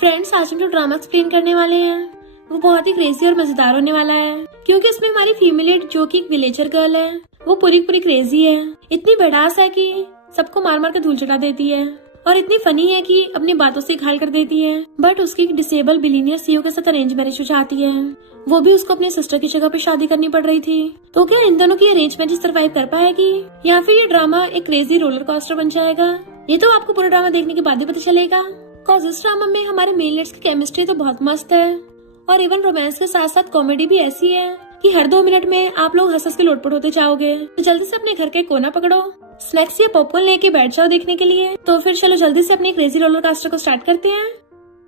Friends, आज हम जो ड्रामा एक्सप्लेन करने वाले हैं वो बहुत ही क्रेजी और मजेदार होने वाला है, क्योंकि उसमें हमारी फीमेल लीड जो कि एक विलेजर गर्ल है वो पूरी क्रेजी है। इतनी बड़ास है कि सबको मार मार कर धूल चटा देती है और इतनी फनी है कि अपनी बातों से घायल कर देती है। बट उसकी डिसेबल बिलीनियर सीईओ के साथ अरेंज मैरिज हो जाती है, वो भी उसको अपने सिस्टर की जगह पे शादी करनी पड़ रही थी। तो क्या इन दोनों की अरेंज मैरिज सर्वाइव कर पाएगी या फिर ये ड्रामा एक क्रेजी रोलर कोस्टर बन जाएगा? ये तो आपको पूरा ड्रामा देखने के बाद ही पता चलेगा। कॉज इस ड्रामा में हमारे मेल लीड्स की केमिस्ट्री तो बहुत मस्त है और इवन रोमांस के साथ साथ कॉमेडी भी ऐसी है कि हर 2 मिनट में आप लोग हंस के लोटपोट होते जाओगे। तो जल्दी से अपने घर के कोना पकड़ो, स्नैक्स या पॉपकॉर्न लेके बैठ जाओ देखने के लिए। तो फिर चलो जल्दी से अपने क्रेजी रोलर कोस्टर को स्टार्ट करते हैं।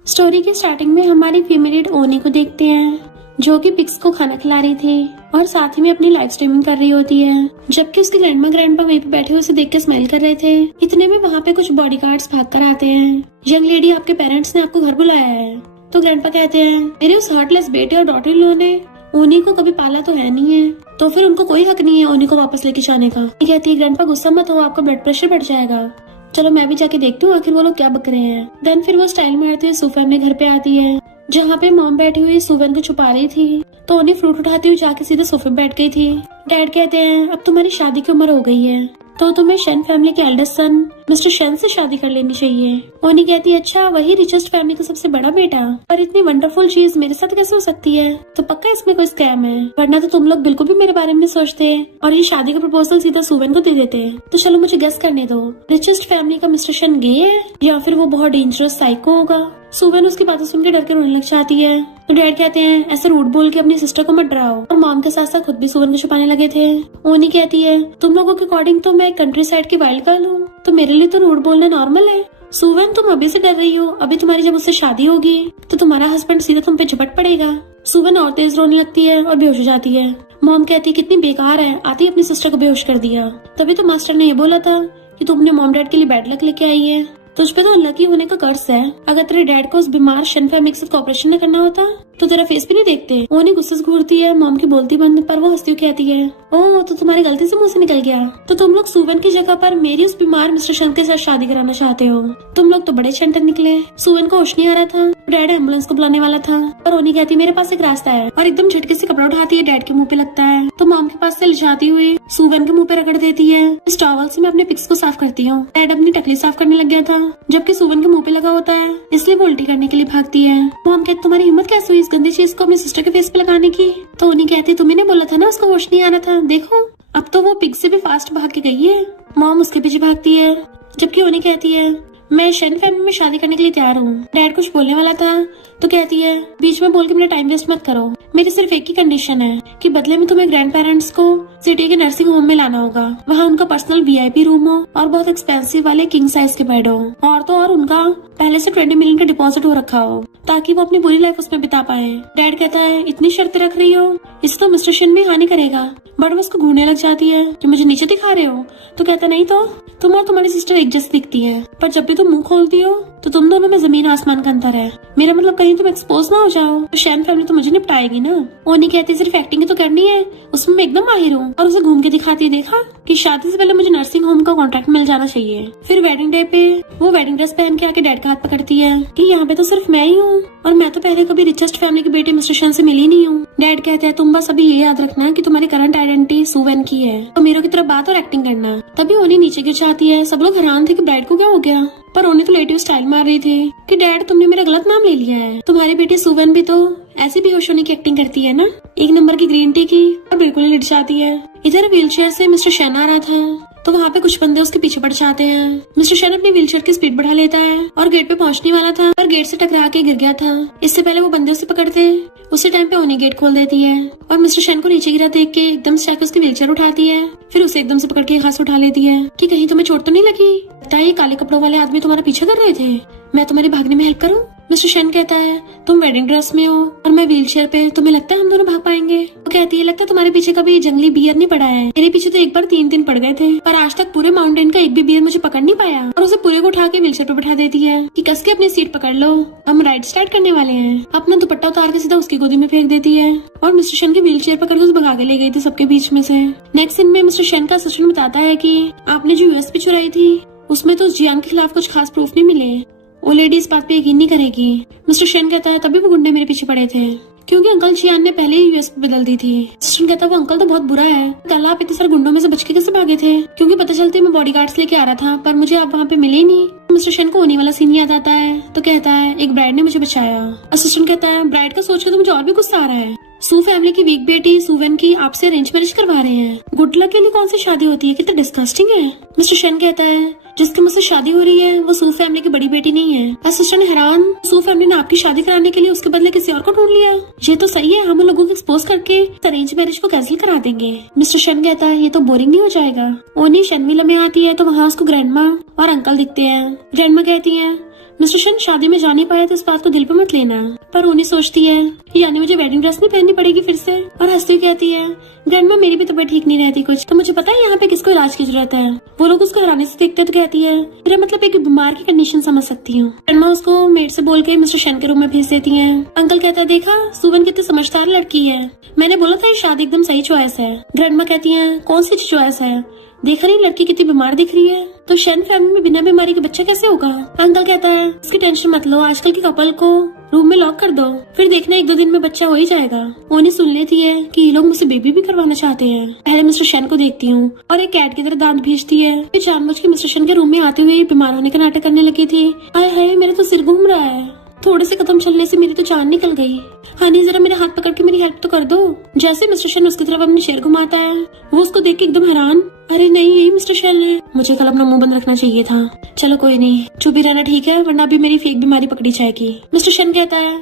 स्टोरी के स्टार्टिंग में हमारी फीमेल लीड ओनी को देखते हैं, जो कि पिग्स को खाना खिला रही थी और साथ ही में अपनी लाइव स्ट्रीमिंग कर रही होती है, जबकि उसके ग्रैंडपा वहीं पे बैठे हुए उसे देख के स्माइल कर रहे थे। इतने में वहाँ पे कुछ बॉडीगार्ड्स भाग कर आते हैं। यंग लेडी, आपके पेरेंट्स ने आपको घर बुलाया है। तो ग्रैंडपा कहते हैं, मेरे उस हार्टलेस बेटे और डॉटर इन लॉ ने ओनी को कभी पाला तो है नहीं है, तो फिर उनको कोई हक नहीं है ओनी को वापस लेके जाने का। कहती है, ग्रैंडपा गुस्सा मत हो, आपका ब्लड प्रेशर बढ़ जाएगा। चलो मैं भी जाके देखती हूँ आखिर वो लोग क्या बक रहे हैं। देन फिर वो स्टाइल मारते हुए सू फैमिली घर पे आती है, जहाँ पे मॉम बैठी हुई सुवन को छुपा रही थी। तो उन्हें फ्रूट उठाती हुई जाके सीधे सोफे पे बैठ गई थी। डैड कहते हैं, अब तुम्हारी शादी की उम्र हो गई है, तो तुम्हें शन फैमिली के एल्डेस्ट सन मिस्टर शन से शादी कर लेनी चाहिए। ओनी कहती है, अच्छा वही रिचेस्ट फैमिली का सबसे बड़ा बेटा, और इतनी वंडरफुल चीज मेरे साथ कैसे हो सकती है? तो पक्का इसमें कोई स्कैम है, वरना तो तुम लोग बिल्कुल भी मेरे बारे में नहीं सोचते और ये शादी का प्रपोजल सीधा सुवन को दे देते। तो चलो मुझे गेस करने दो, रिचेस्ट फैमिली का मिस्टर शन गे है या फिर वो बहुत डेंजरस साइको होगा। सुवन उसकी बातें सुन के डर के रोने लग जाती है। तो डैड कहते हैं, ऐसे रूट बोल के अपनी सिस्टर को मत डराओ, और मॉम के साथ साथ खुद भी सुवन को छुपाने लगे थे। ओनी कहती है, तुम लोगों के अकॉर्डिंग तो मैं कंट्री साइड की वाइल्ड गर्ल हूँ, तो मेरे लिए तो रूट बोलना नॉर्मल है। सुवन, तुम अभी से डर रही हो, अभी तुम्हारी जब उससे शादी होगी तो तुम्हारा हस्बैंड सीधा तुम पे झपट पड़ेगा। सुवन और तेज रोने लगती है और बेहोश हो जाती है। मॉम कहती है, कितनी बेकार है, आती अपनी सिस्टर को बेहोश कर दिया। तभी तो मास्टर ने ये बोला था कि तुमने मॉम डैड के लिए बैड लक लेके आई है, तुझ पे तो अनलकी होने का कर्ज है। अगर तेरे डैड को उस बीमार शन फैमिली से कॉपरेशन न करना होता तो तेरा फेस भी नहीं देखते। वो नहीं गुस्से से घूरती है, मॉम की बोलती बंद, पर वो हंसती हुई कहती है, ओह तो तुम्हारी गलती से मुंह से निकल गया, तो तुम लोग सुवन की जगह पर मेरी उस बीमार मिस्टर शन के साथ शादी कराना चाहते हो। तुम लोग तो बड़े चंटर निकले। सुवन को होश नहीं आ रहा था, डैड एम्बुलेंस को बुलाने वाला था, पर ओनी कहती मेरे पास एक रास्ता है, और एकदम झटके से कपड़ा उठाती है, डैड के मुंह पे लगता है। तो मॉम के पास से ले जाती हुई सुवन के मुंह पे रगड़ देती है। इस टॉवल से मैं अपने पिक्स को साफ करती हूँ। डैड अपनी टकली साफ करने लग गया था, जबकि सुवन के मुंह पे लगा होता है, इसलिए वो उल्टी करने के लिए भागती है। मॉम कहती, तुम्हारी हिम्मत कैसे हुई इस गंदी चीज को अपने सिस्टर के फेस पे लगाने की? तो ओनी कहती, तुम्ही ने बोला था ना उसको होश नहीं आ रहा था, देखो अब तो वो पिग से भी फास्ट भाग के गई है। मॉम उसके पीछे भागती है, जबकि ओनी कहती है, मैं शन फैमिली में शादी करने के लिए तैयार हूँ। डैड कुछ बोलने वाला था तो कहती है, बीच में बोल के मेरा टाइम वेस्ट मत करो, मेरी सिर्फ एक ही कंडीशन है कि बदले में तुम्हें ग्रैंड पेरेंट्स को सिटी के नर्सिंग होम में लाना होगा, वहाँ उनका पर्सनल VIP रूम हो और बहुत एक्सपेंसिव वाले किंग साइज के बेड हो, और तो और उनका पहले से 20 मिलियन का डिपॉजिट हो रखा हो, ताकि वो अपनी पूरी लाइफ उसमें बिता पाए। डैड कहता है, इतनी शर्तें रख रही हो, इससे तो मिस्टर शन भी हानि करेगा। बट वो उसको घूरने लग जाती है कि मुझे नीचे दिखा रहे हो? तो कहता, नहीं तो तुम और तुम्हारी सिस्टर एक जैसी दिखती है, पर जब भी तुम मुंह खोलती हो तो तुम दोनों में जमीन आसमान का अंतर है। मेरा मतलब कहीं तुम एक्सपोज ना हो जाओ, तो शैन फैमिली तो मुझे निपटाएगी ना। ओनी कहती, सिर्फ एक्टिंग ही तो करनी है, उसमें मैं एकदम माहिर हूँ। और उसे घूम के दिखाती है, देखा कि शादी से पहले मुझे नर्सिंग होम का कॉन्ट्रैक्ट मिल जाना चाहिए। फिर वेडिंग डे पे वो वेडिंग ड्रेस पहन के आके डैड का हाथ पकड़ती है कि यहाँ पे तो सिर्फ मैं ही हूँ, और मैं तो पहले कभी रिचेस्ट फैमिली के बेटे मिस्टर शन से मिली नहीं हूँ। डैड कहते हैं, तुम बस अभी ये याद रखना कि तुम्हारी करंट आइडेंटिटी सुवन की है, तो मेरों की तरफ बात और एक्टिंग करना। तभी ओनी नीचे गिर जाती है। सब लोग हैरान थे कि ब्राइड को क्या हो गया, पर ओनी तो लेटी स्टाइल मार रही थी कि डैड तुमने मेरा गलत नाम ले लिया है, तुम्हारी बेटी सुवन भी तो ऐसी बेहोश होने की एक्टिंग करती है ना। 1 नंबर की ग्रीन टी की और बिल्कुल ही लिट जाती है। इधर व्हीलचेयर से मिस्टर शन आ रहा था, तो वहाँ पे कुछ बंदे उसके पीछे पड़ जाते हैं। मिस्टर शन अपनी व्हीलचेयर की स्पीड बढ़ा लेता है और गेट पे पहुँचने वाला था, पर गेट से टकरा के गिर गया था। इससे पहले वो बंदे उसे पकड़ते, उसी टाइम पे ओनी गेट खोल देती है और मिस्टर शन को नीचे गिरा देख के एकदम से जाकर उसकी व्हीलचेयर उठाती है। फिर उसे एकदम से पकड़ के हाथ से उठा लेती है कि कहीं तुम्हें चोट तो नहीं लगी? लगता है ये काले कपड़ों वाले आदमी तुम्हारा पीछा कर रहे थे, मैं तुम्हारी भागने में हेल्प करूँ? मिस्टर शन कहता है, तुम वेडिंग ड्रेस में हो और मैं व्हीलचेयर पे, तुम्हें लगता है हम दोनों भाग पाएंगे? वो कहती है, लगता है तुम्हारे पीछे कभी जंगली बियर नहीं पड़ा है, मेरे पीछे तो एक बार 3 पड़ गए थे, पर आज तक पूरे माउंटेन का एक भी बियर मुझे पकड़ नहीं पाया। और उसे पूरे को उठा के व्हीलचेयर पे बैठा देती है कि कस के अपनी सीट पकड़ लो, हम राइड स्टार्ट करने वाले हैं। अपना दुपट्टा उतार के सीधा उसकी गोदी में फेंक देती है और मिस्टर शन की व्हीलचेयर पकड़ के उसे भगा के ले गई थी सबके बीच में से। नेक्स्ट सीन में मिस्टर शन का असिस्टेंट बताता है कि आपने जो USB चुराई थी उसमें तो जियांग के खिलाफ कुछ खास प्रूफ नहीं मिले, वो लेडी इस बात पे यकीन नहीं करेगी। मिस्टर शेन कहता है तभी वो गुंडे मेरे पीछे पड़े थे क्योंकि अंकल जियान ने पहले ही यूएस बदल दी थी। मिस्टर कहता है वो अंकल तो बहुत बुरा है, कल आप इतने सारे गुंडों में से बच के कैसे भागे थे? क्योंकि पता चलती मैं बॉडीगार्ड्स लेके आ रहा था पर मुझे आप वहाँ पे मिले ही नहीं। मिस्टर शेन को होने वाला सीन याद आता है तो कहता है एक ब्राइड ने मुझे बचाया। असिस्टेंट कहता है ब्राइड का सोच के तो मुझे और भी गुस्सा आ रहा है। सू फैमिली की वीक बेटी सुवेन की आपसे अरेंज मैरिज करवा रहे हैं। गुड लक के लिए कौन सी शादी होती है, कितना डिस्गस्टिंग है। मिस्टर शेन कहता है जिसकी मुझसे शादी हो रही है वो सू फैमिली की बड़ी बेटी नहीं है। असिस्टेंट हैरान, सू फैमिली ने आपकी शादी कराने के लिए उसके बदले किसी और को ढूंढ लिया। ये तो सही है, हम उन लोगों को एक्सपोज करके अरेंज मैरिज को कैंसिल करा देंगे। मिस्टर शेन कहता है ये तो बोरिंग नहीं हो जाएगा। ओनी शर्मिला में आती है तो वहाँ उसको ग्रैंडमा और अंकल दिखते हैं। ग्रैंडमा कहती है मिस्टर शेन शादी में जा नहीं पाया तो इस बात को दिल पे मत लेना। पर ओनी सोचती है यानी मुझे वेडिंग ड्रेस नहीं पहननी पड़ेगी फिर से, और हंसती कहती है ग्रैंडमा मेरी भी तबीयत ठीक नहीं रहती कुछ, तो मुझे पता है यहाँ पे किसको इलाज की जरूरत है। वो लोग उसको हराने से देखते तो कहती है मेरा मतलब एक बीमार की कंडीशन समझ सकती हूँ। ग्रैंडमा उसको मेड से बोल के मिस्टर शेन के रूम में भेज देती है। अंकल कहता है देखा सुवन कितनी समझदार लड़की है, मैंने बोला था ये शादी एकदम सही चॉइस है। ग्रैंडमा कहती है कौन सी चॉइस है, देखा नहीं लड़की कितनी बीमार दिख रही है, तो शेन फैमिली में बिना बीमारी के बच्चा कैसे होगा। अंकल कहता है इसकी टेंशन मत लो, आजकल के कपल को रूम में लॉक कर दो, फिर देखना 1-2 दिन में बच्चा हो ही जाएगा। ओनी सुन लेती है कि ये लोग मुझसे बेबी भी करवाना चाहते हैं। पहले मिस्टर शेन को देखती हूँ और एक कैट की तरह दांत भेजती है। फिर जानबूझ के मिस्टर शेन के रूम में आते हुए बीमार होने का नाटक करने लगी थी। हाय हाय मेरा तो सिर घूम रहा है, थोड़े से कदम चलने से मेरी तो जान निकल गई। हनी जरा मेरे हाथ पकड़ के मेरी हेल्प तो कर दो। जैसे मिस्टर शेन उसकी तरफ अपने शेर घुमाता है वो उसको देख के एकदम हैरान, अरे नहीं यही मिस्टर शेन है, मुझे कल अपना मुंह बंद रखना चाहिए था। चलो कोई नहीं, चुप ही रहना ठीक है वरना अभी मेरी फेक बीमारी पकड़ी जाएगी। मिस्टर शेन कहता है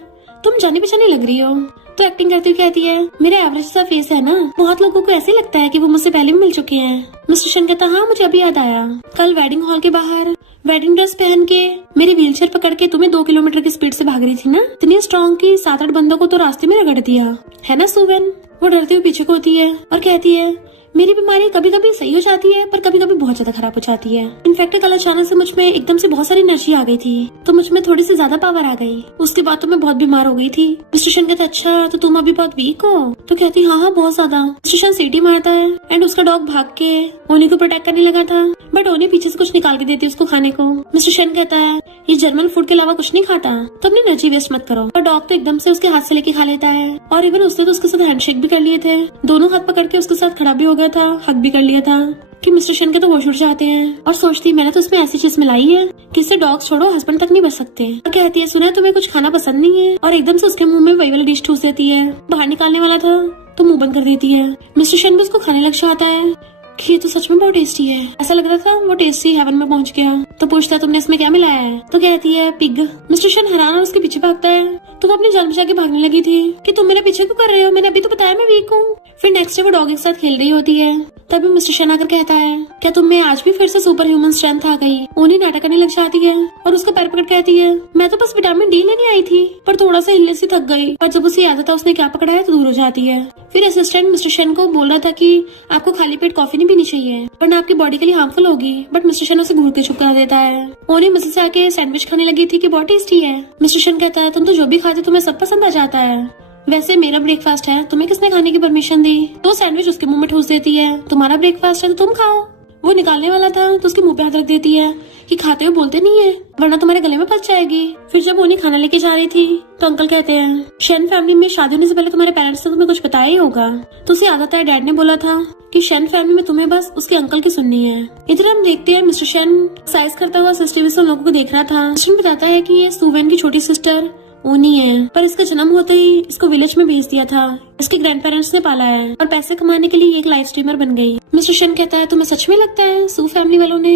तुम जानी पहचानी लग रही हो, तो एक्टिंग करती हुई कहती है मेरा एवरेज सा फेस है ना, बहुत लोगों को ऐसे लगता है कि वो मुझसे पहले भी मिल चुके हैं। मिस्टर शेन कहता हाँ मुझे अभी याद आया, कल वेडिंग हॉल के बाहर वेडिंग ड्रेस पहन के मेरी व्हीलचेयर पकड़ के तुम्हें 2 किलोमीटर की स्पीड से भाग रही थी ना, इतनी स्ट्रॉन्ग की 7-8 बंदों को तो रास्ते में रगड़ दिया है ना सुवेन। वो डरते हुए पीछे को होती है और कहती है मेरी बीमारी कभी कभी सही हो जाती है पर कभी कभी बहुत ज्यादा खराब हो जाती है। इनफैक्ट कल अचानक से मुझ में एकदम से बहुत सारी एनर्जी आ गई थी तो मुझ में थोड़ी सी ज्यादा पावर आ गई, उसके बाद तो मैं बहुत बीमार हो गई थी। मिस्टर शेन कहता अच्छा तो तुम अभी बहुत वीक हो, तो कहती हाँ बहुत ज्यादा। मिस्टर शेन सीटी मारता है एंड उसका डॉग भाग के ओनी को प्रोटेक्ट करने लगा था बट ओनी पीछे से कुछ निकाल के देती उसको खाने को। मिस्टर शेन कहता है ये जर्मन फूड के अलावा कुछ नहीं खाता तो अपनी एनर्जी वेस्ट मत करो, और डॉग तो एकदम से उसके हाथ से लेके खा लेता है। और इवन उसने तो उसके साथ हैंडशेक भी कर लिए थे, दोनों हाथ पकड़ के उसके साथ खड़ा भी हो गया था, हक भी कर लिया था कि मिस्टर शेन के तो होश उड़ जाते हैं और सोचती मैंने तो उसमें ऐसी चीज मिलाई है कि इससे डॉग छोड़ो हस्बैंड तक नहीं बच सकते। और कहती है सुना तुम्हें कुछ खाना पसंद नहीं है, और एकदम से उसके मुंह में वही वाली डिश ठूस देती है। बाहर निकालने वाला था तो मुंह बंद कर देती है। मिस्टर शेन भी उसको खाने लग जाता है कि ये तो सच में बहुत टेस्टी है, ऐसा लग रहा था वो टेस्टी हेवन में पहुंच गया। तो पूछता है तुमने इसमें क्या मिलाया है, तो कहती है पिग। मिस्टर शेन हैरान और उसके पीछे भागता है, तुम अपनी जान बचा के भागने लगी थी कि तुम मेरे पीछे क्यों कर रहे हो, मैंने अभी तो बताया मैं वीक हूँ। फिर नेक्स्ट डे वो डॉग के साथ खेल रही होती है, तभी मिस्टर शेन आकर कहता है क्या तुम में आज भी फिर से सुपर ह्यूमन स्ट्रेंथ आ गई। ओनी नाटक करने लग जाती है और उसका पैर पकड़ कहती है मैं तो बस विटामिन डी लेने आई थी पर थोड़ा सा हिलने से थक गई, और जब उसे याद आता उसने क्या पकड़ा है तो दूर हो जाती है। फिर असिस्टेंट मिस्टर शेन को बोल रहा था कि आपको खाली पेट कॉफी नहीं पीनी चाहिए वरना आपकी बॉडी के लिए हार्मफुल होगी, बट मिस्टर शेन उसे घूर के चुप करा देता है। ओनी मजे से आके सैंडविच खाने लगी थी कि बहुत टेस्टी है। मिस्टर शेन कहता है तुम तो जो भी खाते तुम्हें सब पसंद आ जाता है, वैसे मेरा ब्रेकफास्ट है, तुम्हें किसने खाने की परमिशन दी। तो सैंडविच उसके मुंह में ठूस देती है, तुम्हारा ब्रेकफास्ट है तो तुम खाओ। वो निकालने वाला था तो उसके मुंह पे हाथ रख देती है कि खाते हुए बोलते नहीं है वरना तुम्हारे गले में फंस जाएगी। फिर जब ओनी खाना लेके जा रही थी तो अंकल कहते हैं शेन फैमिली में शादी होने से पहले तुम्हारे पेरेंट्स ने तुम्हें कुछ बताया ही होगा, तो उसे याद आता है डैड ने बोला था कि शेन फैमिली में तुम्हें बस उसके अंकल की सुननी है। इधर हम देखते हैं मिस्टर शेन एक्सरसाइज करता हुआ सीसीटीवी से उन लोगों को देख रहा था। शेन बताता है कि ये सुवेन की छोटी सिस्टर ओनी है, पर इसका जन्म होते ही इसको विलेज में भेज दिया था, इसके ग्रैंड पेरेंट्स ने पाला है और पैसे कमाने के लिए एक लाइव स्ट्रीमर बन गई। मिस्टर शेन कहता है तुम्हें सच में लगता है सू फैमिली वालों ने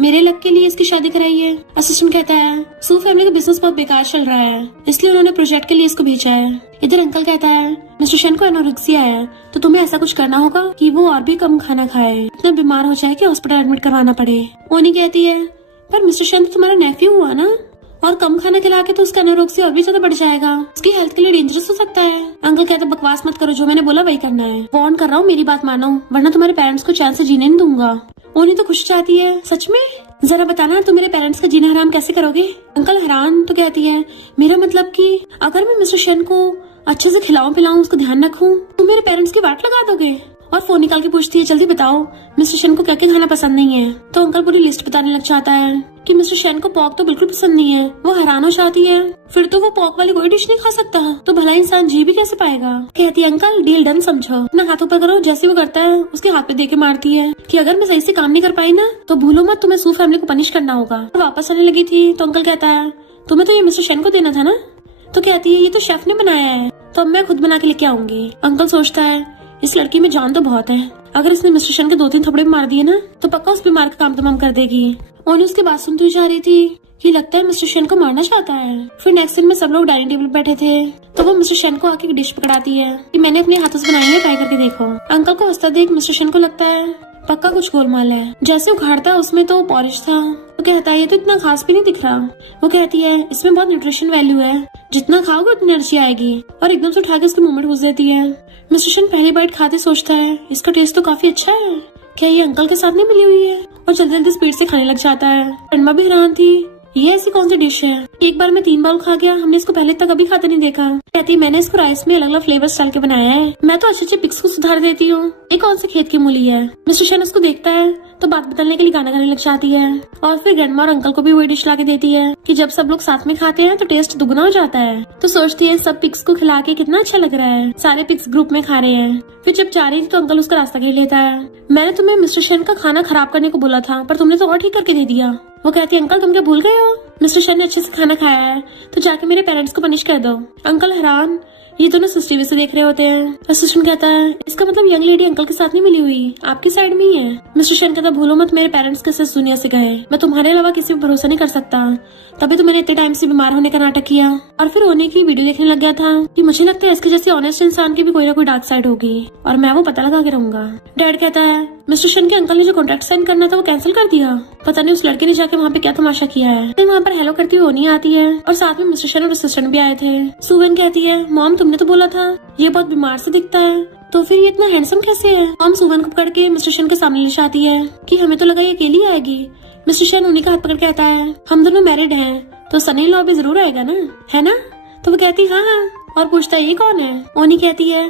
मेरे लक के लिए इसकी शादी कराई है। असिस्टेंट कहता है सू फैमिली का बिजनेस बहुत बेकार चल रहा है इसलिए उन्होंने प्रोजेक्ट के लिए इसको भेजा है। इधर अंकल कहता है मिस्टर शेन को एनोरेक्सिया है तो तुम्हें ऐसा कुछ करना होगा कि वो और भी कम खाना खाए, इतना बीमार हो जाए कि हॉस्पिटल एडमिट करवाना पड़े। ओनी कहती है पर मिस्टर शेन तो तुम्हारा नेफ्यू हुआ ना, और कम खाना खिला के तो उसका एनोरेक्सिया और भी ज्यादा बढ़ जाएगा, उसकी हेल्थ के लिए डेंजरस हो सकता है। अंकल कहते बकवास मत करो, जो मैंने बोला वही करना है, वार्न कर रहा हूँ मेरी बात मानो वरना तुम्हारे पेरेंट्स को चैन से जीने नहीं दूंगा। ओनी तो खुश चाहती है सच में, जरा बताना तुम मेरे पेरेंट्स का जीना हराम कैसे करोगे। अंकल हैरान तो कहती है मेरा मतलब कि अगर मैं मिस्टर शेन को अच्छे से खिलाऊं पिलाऊं उसको ध्यान रखूं तो मेरे पेरेंट्स की वाट लगा दोगे। और फोन निकाल के पूछती है, जल्दी बताओ मिस्टर शेन को क्या क्या खाना पसंद नहीं है। तो अंकल पूरी लिस्ट बताने लग जाता है कि मिस्टर शेन को पॉक तो बिल्कुल पसंद नहीं है। वो हैरान हो जाती है, फिर तो वो पॉक वाली कोई डिश नहीं खा सकता, तो भला इंसान जी भी कैसे पाएगा। कहती है, अंकल डील डन समझो, अपना हाथों पर करो। जैसे वो करता है उसके हाथ पे दे के मारती है कि अगर मैं सही से काम नहीं कर पाई ना तो भूलो मत तुम्हें सू फैमिली को पनिश करना होगा। तो वापस आने लगी थी तो अंकल कहता है, तुम्हें तो ये मिस्टर शेन को देना था ना। तो कहती है, ये तो शेफ ने बनाया है तो अब मैं खुद बना के लेके आऊंगी। अंकल सोचता है, इस लड़की में जान तो बहुत है, अगर इसने मिस्टर शेन के 2-3 थपड़े मार दिए ना तो पक्का उस बीमार का काम तमाम कर देगी। और उसकी बात सुनती हुई जा रही थी कि लगता है मिस्टर शेन को मारना चाहता है। फिर नेक्स्ट दिन में सब लोग डाइनिंग टेबल पर बैठे थे तो वो मिस्टर शेन को आके एक डिश पकड़ाती है कि मैंने अपने हाथों से बनाई है, ट्राई करके देखो। अंकल को हंसता देख मिस्टर शेन को लगता है पक्का कुछ गोलमाल है। जैसे उखाड़ता है उसमें तो पॉरिश था। वो कहता है, ये तो इतना खास भी नहीं दिख रहा। वो कहती है, इसमें बहुत न्यूट्रिशन वैल्यू है, जितना खाओगे उतनी एनर्जी आएगी। और एकदम से उठा के उसके मुंह में ठूस देती है। मिस्टर शेन पहली बाइट खाते सोचता है, इसका टेस्ट तो काफी अच्छा है, क्या ये अंकल के साथ नहीं मिली हुई है। और जल्दी जल्दी स्पीड से खाने लग जाता है। रणमा भी हैरान थी, ये ऐसी कौन सी डिश है, एक बार में 3 बाउल खा गया, हमने इसको पहले तक कभी खाते नहीं देखा। कहती है, मैंने इसको राइस में अलग अलग फ्लेवर्स डाल के बनाया है, मैं तो अच्छे पिक्स को सुधार देती हूँ, ये कौन से खेत की मूली है। मिस्टर शेन उसको देखता है तो बात बदलने के लिए गाना गाने लग जाती है। और फिर ग्रैंडमा और अंकल को भी वही डिश ला के देती है कि जब सब लोग साथ में खाते हैं तो टेस्ट दुगना हो जाता है। तो सोचती है सब पिक्स को खिला के कितना अच्छा लग रहा है, सारे पिक्स ग्रुप में खा रहे हैं। फिर जब जा रही थी तो अंकल उसका रास्ता घेर लेता है। मैंने तुम्हें मिस्टर शेन का खाना खराब करने को बोला था पर तुमने तो और ठीक करके दे दिया। वो कहती है, अंकल तुम क्या भूल गए हो, मिस्टर शेन ने अच्छे से खाना खाया है तो जाके मेरे पेरेंट्स को पनिश कर दो। अंकल हैरान, ये दोनों सीसीटीवी से देख रहे होते हैं। असिस्टेंट कहता है, इसका मतलब यंग लेडी अंकल के साथ नहीं मिली हुई, आपकी साइड में ही है। मिस्टर शेन कहता, भूलो मत मेरे पेरेंट्स कैसे इस दुनिया से गए, मैं तुम्हारे अलावा किसी पर भरोसा नहीं कर सकता, तभी तो मैंने इतने टाइम से बीमार होने का नाटक किया। और फिर होने की वीडियो देखने लग गया था कि मुझे लगता है इसके जैसे ऑनेस्ट इंसान की भी कोई ना कोई डार्क साइड होगी और मैं वो पता लगा के रहूंगा। डैड कहता है, मिस्टर शेन के अंकल ने जो कॉन्ट्रैक्ट साइन करना था वो कैंसिल कर दिया, पता नहीं उस लड़के ने जाके वहाँ पे क्या तमाशा किया है। फिर वहाँ पर हेलो करती हुई ओनी आती है और साथ में मिस्टर शेन और असिस्टेंट भी आए थे। सुवन कहती है, मॉम तुमने तो बोला था ये बहुत बीमार से दिखता है, तो फिर ये इतना हैंडसम कैसे है। मॉम सुवन को पकड़ के मिस्टर शेन के सामने ले जाती है कि हमें तो लगा ये अकेली आएगी। मिस्टर शेन उन्हीं का हाथ पकड़ कहता है, हम दोनों मैरिड हैं तो सनी लॉ भी जरूर आएगा ना, है ना। तो वो कहती हाँ हाँ, और पूछता है ये कौन है। ओनी कहती है,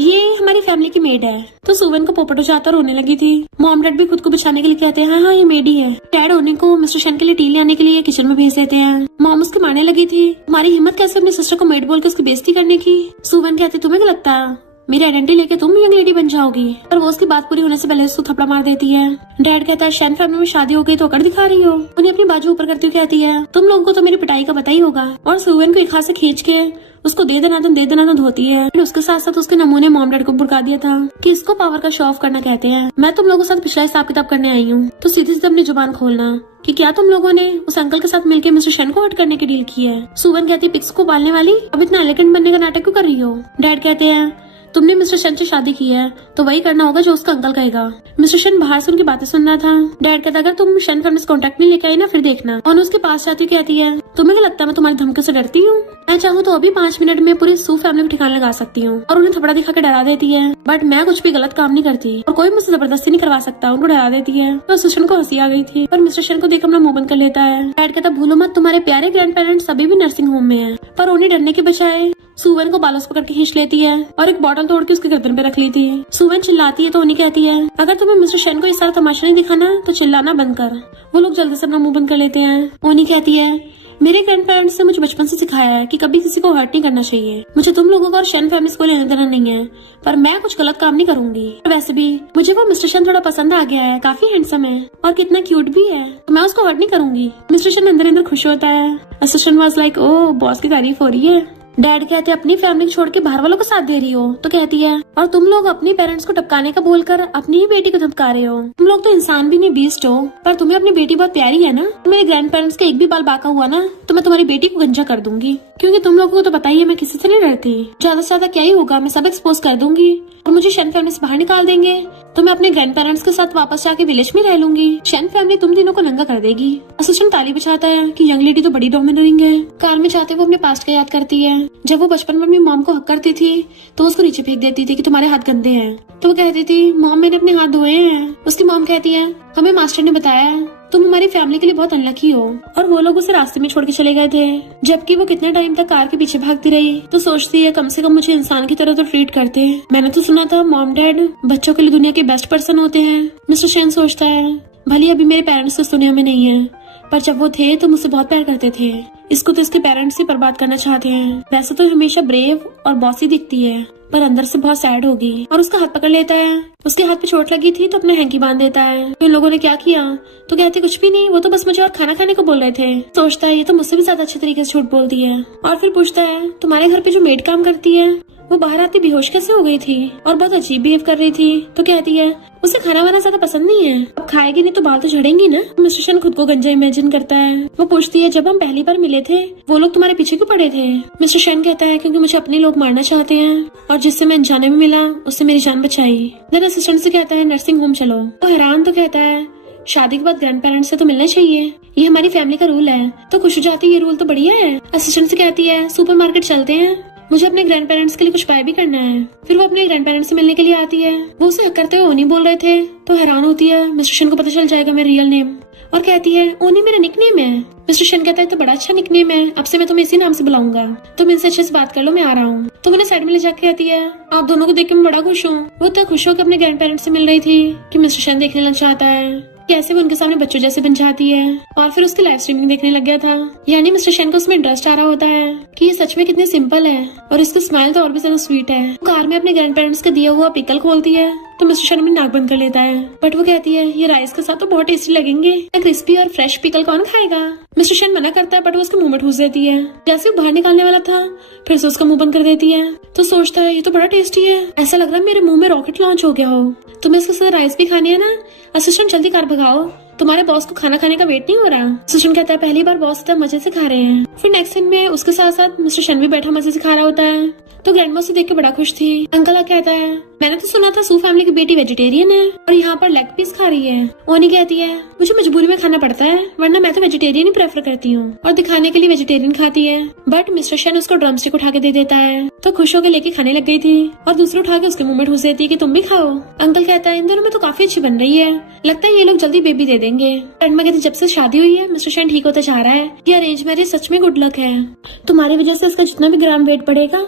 ये हमारी फैमिली की मेड है। तो सुवन को पोपट हो जाता और रोने लगी थी। मॉम डैड भी खुद को बचाने के लिए कहते हैं, हाँ हाँ ये मेड ही है। डैड ओनी को मिस्टर शेन के लिए टी ले आने के लिए किचन में भेज देते हैं। मॉम उसके मारने लगी थी, तुम्हारी हिम्मत कैसे अपनी सिस्टर को मेड बोल के उसकी बेइज्जती करने की। सुवन कहते, तुम्हें क्या लगता है मेरी आइडेंटिटी लेके तुम यंग लेडी बन जाओगी। और वो उसकी बात पूरी होने से पहले उसको थप्पड़ मार देती है। डैड कहता है, शेन फैमिली में शादी हो गई तो अकड़ दिखा रही हो। उन्हें अपनी बाजू ऊपर करती हुई कहती है, तुम लोगों को तो मेरी पिटाई का पता ही होगा। और सुवन को एक हाथ से खींच के उसको दे देना धोती है। फिर उसके साथ साथ उसके नमूने मॉम डैड को बुड़का दिया था कि इसको पावर का शो ऑफ करना कहते हैं। मैं तुम लोगों के साथ पिछला हिसाब किताब करने आई हूँ, तो सीधे सीधे अपनी जुबान खोलना कि क्या तुम लोगों ने उस अंकल के साथ मिलकर मिस्टर शेन को हर्ट करने की डील की है। सुवन कहती है, पिक्स को पालने वाली अब इतना एलिगेंट बनने का नाटक क्यों कर रही हो। डैड कहते हैं, तुमने मिस्टर शेन से शादी की है तो वही करना होगा जो उसका अंकल कहेगा। मिस्टर शेन बाहर से उनकी बातें सुन रहा था। डैड कहता, अगर तुम शेन फैमिली से कॉन्टेक्ट नहीं लेके आई ना फिर देखना। और उसके पास जाती कहती है, तुम्हें क्या लगता है मैं तुम्हारी धमकी से डरती हूँ, मैं चाहूँ तो अभी 5 मिनट में पूरी सू फैमिली को ठिकाने लगा सकती हूँ। और उन्हें थपड़ा दिखा के डरा देती है, बट मैं कुछ भी गलत काम नहीं करती और कोई मुझसे जबरदस्ती नहीं करवा सकता, उनको डरा देती है। तो असिस्टेंट को हंसी आ गई थी पर मिस्टर शेन को देख अपना मुंह बंद कर लेता है। डैड कहता, भूलो मत तुम्हारे प्यारे ग्रैंड पेरेंट्स अभी भी नर्सिंग होम में है। पर उन्हें डरने के बजाय सुवन को बालों से पकड़ के खींच लेती है और एक बॉटल तोड़ के उसके गर्दन पे रख ली थी। सुवन चिल्लाती है तो उन्हें कहती है, अगर तुम्हें मिस्टर शेन को इस सारा तमाशा नहीं दिखाना तो चिल्लाना बंद कर। वो लोग जल्दी से अपना मुंह बंद कर लेते हैं। ओनी कहती है, मेरे ग्रैंड पेरेंट्स ने मुझे बचपन से सिखाया है कि कभी किसी को हर्ट नहीं करना चाहिए। मुझे तुम लोगों का और शेन फैमिली को लेना देना नहीं है, पर मैं कुछ गलत काम नहीं करूंगी। वैसे भी मुझे वो मिस्टर शेन थोड़ा पसंद आ गया है, काफी हैंडसम है और कितना क्यूट भी है, तो मैं उसको हर्ट नहीं करूंगी। मिस्टर शेन अंदर अंदर खुश होता है। Assistant was like, oh boss की तारीफ हो रही है। डैड कहते हैं, अपनी फैमिली को छोड़ के बाहर वालों को साथ दे रही हो। तो कहती है, और तुम लोग अपनी पेरेंट्स को टपकाने का बोलकर अपनी ही बेटी को धमका रहे हो। तुम लोग तो इंसान भी नहीं बीस्ट हो, पर तुम्हें अपनी बेटी बहुत प्यारी है ना। मेरे ग्रैंड पेरेंट्स का एक भी बाल बाका हुआ ना तो मैं तुम्हारी बेटी को गंजा कर दूंगी, क्योंकि तुम लोगों को तो पता ही है मैं किसी से नहीं डरती। ज्यादा से ज्यादा क्या ही होगा, मैं सब एक्सपोज कर दूंगी और मुझे शेन फैमिली से बाहर निकाल देंगे तो मैं अपने ग्रैंड पेरेंट्स के साथ वापस जाके विलेज में रह लूंगी। शेन फैमिली तुम तीनों को नंगा कर देगी। असिस्टेंट ताली बजाता है कि यंग लेडी तो बड़ी डोमिनेटिंग है। कार में जाते वो अपने पास्ट का याद करती है, जब वो बचपन में अपनी मॉम को हक करती थी तो उसको नीचे फेंक देती थी कि तुम्हारे हाथ गंदे हैं। तो वो कहती थी, मॉम मैंने अपने हाथ धोए हैं। उसकी मॉम कहती है, हमें मास्टर ने बताया तुम हमारी फैमिली के लिए बहुत अनलकी हो। और वो लोग उसे रास्ते में छोड़ के चले गए थे, जबकि वो कितने टाइम तक कार के पीछे भागती रही। तो सोचती है कम से कम मुझे इंसान की तरह तो ट्रीट करते। मैंने तो सुना था मॉम डैड बच्चों के लिए दुनिया के बेस्ट पर्सन होते हैं। मिस्टर शेन सोचता है भले अभी मेरे पेरेंट्स इस दुनिया में नहीं है, पर जब वो थे तो मुझसे बहुत प्यार करते थे। इसको तो इसके पेरेंट्स ही बर्बाद करना चाहते हैं। वैसे तो हमेशा ब्रेव और बॉसी दिखती है, पर अंदर से बहुत सैड होगी। और उसका हाथ पकड़ लेता है। उसके हाथ पे चोट लगी थी तो अपने हैंकी बांध देता है। तो इन लोगों ने क्या किया? तो कहते कुछ भी नहीं, वो तो बस मुझे और खाना खाने को बोल रहे थे। सोचता है ये तो मुझसे भी ज्यादा अच्छे तरीके से झूठ बोलती है। और फिर पूछता है तुम्हारे घर पे जो मेड काम करती है वो बाहर आती बेहोश कैसे हो गई थी और बहुत अजीब बिहेव कर रही थी। तो कहती है उसे खाना वाना ज्यादा पसंद नहीं है, अब खाएगी नहीं तो बाल तो झड़ेंगी ना। मिस्टर शन खुद को गंजा इमेजिन करता है। वो पूछती है जब हम पहली बार मिले थे वो लोग तुम्हारे पीछे क्यों पड़े थे? मिस्टर शन कहता है क्योंकि मुझे अपने लोग मारना चाहते हैं और जिससे मैं अनजाने में मिला उससे मेरी जान बचाई। देन असिस्टेंट से कहता है नर्सिंग होम चलो। तो हैरान तो कहता है शादी के बाद ग्रैंड पेरेंट्स से तो मिलना चाहिए, ये हमारी फैमिली का रूल है। तो खुश हो जाती है, ये रूल तो बढ़िया है। असिस्टेंट से कहती है सुपरमार्केट चलते हैं, मुझे अपने ग्रैंड पेरेंट्स के लिए कुछ बाय भी करना है। फिर वो अपने ग्रैंड पेरेंट्स से मिलने के लिए आती है। वो उसे हक करते हुए ओनी बोल रहे थे तो हैरान होती है मिस्टर शन को पता चल जाएगा मेरा रियल नेम, और कहती है ओनी मेरा निकनेम है। मिस्टर शन कहता है तो बड़ा अच्छा निकनेम है, अब से मैं तुम्हें इसी नाम से बुलाऊंगा, तुम इनसे अच्छे से बात कर लो, मैं आ रहा हूँ। तो मैंने साइड में ले जाके कहती है आप दोनों को देख के मैं बड़ा खुश हूँ। वो इतना खुश होकर अपने ग्रैंड पेरेंट्स से मिल रही थी कि मिस्टर शन देखने लग जाता है कैसे वो उनके सामने बच्चों जैसे बन जाती है। और फिर उसकी लाइव स्ट्रीमिंग देखने लग गया था, यानी मिस्टर शन को उसमें इंटरेस्ट आ रहा होता है कि ये सच में कितनी सिंपल है और इसकी स्माइल तो और भी ज्यादा स्वीट है। कार में अपने ग्रैंड पेरेंट्स का दिया हुआ पिकल खोलती है तो मिस्टर शन अपनी नाक बंद कर लेता है। बट वो कहती है ये राइस के साथ तो बहुत टेस्टी लगेंगे, क्रिस्पी और फ्रेश पिकल कौन खाएगा? मिस्टर शन मना करता है बट वो उसके मुंह में ठूस देती है। जैसे वो बाहर निकालने वाला था फिर से उसका मुंह बंद कर देती है। तो सोचता है ये तो बड़ा टेस्टी है, ऐसा लग रहा है मेरे मुंह में रॉकेट लॉन्च हो गया हो। तुम्हें इसके साथ राइस भी खानी है ना? असिस्टेंट जल्दी कार भगाओ, तुम्हारे बॉस को खाना खाने का वेट नहीं हो रहा। असिस्टेंट कहता है पहली बार बॉस इतना मजे से खा रहे हैं। फिर नेक्स्ट सीन में उसके साथ साथ मिस्टर शन भी बैठा मजे से खा रहा होता है। तो ग्रैंडमा उसे देख के बड़ा खुश थी। अंकल कहता है मैंने तो सुना था सू फैमिली की बेटी वेजिटेरियन है और यहाँ पर लेग पीस खा रही है। ओनी कहती है मुझे मजबूरी में खाना पड़ता है, वरना मैं तो वेजिटेरियन ही प्रेफर करती हूँ, और दिखाने के लिए वेजिटेरियन खाती है। बट मिस्टर शन उसको ड्रम स्टिक उठा के दे देता है तो खुश होकर लेके खाने लग गई थी और दूसरी उठा के उसके मुंह में ठूस देती है कि तुम भी खाओ। अंकल कहता है इन दोनों में तो काफी अच्छी बन रही है, लगता है ये लोग जल्दी बेबी दे देंगे। ग्रैंडमा कहती जब से शादी हुई है मिस्टर शन ठीक होता जा रहा है, ये अरेंज मैरिज सच में गुड लक है, तुम्हारी वजह से इसका जितना भी ग्राम वेट बढ़ेगा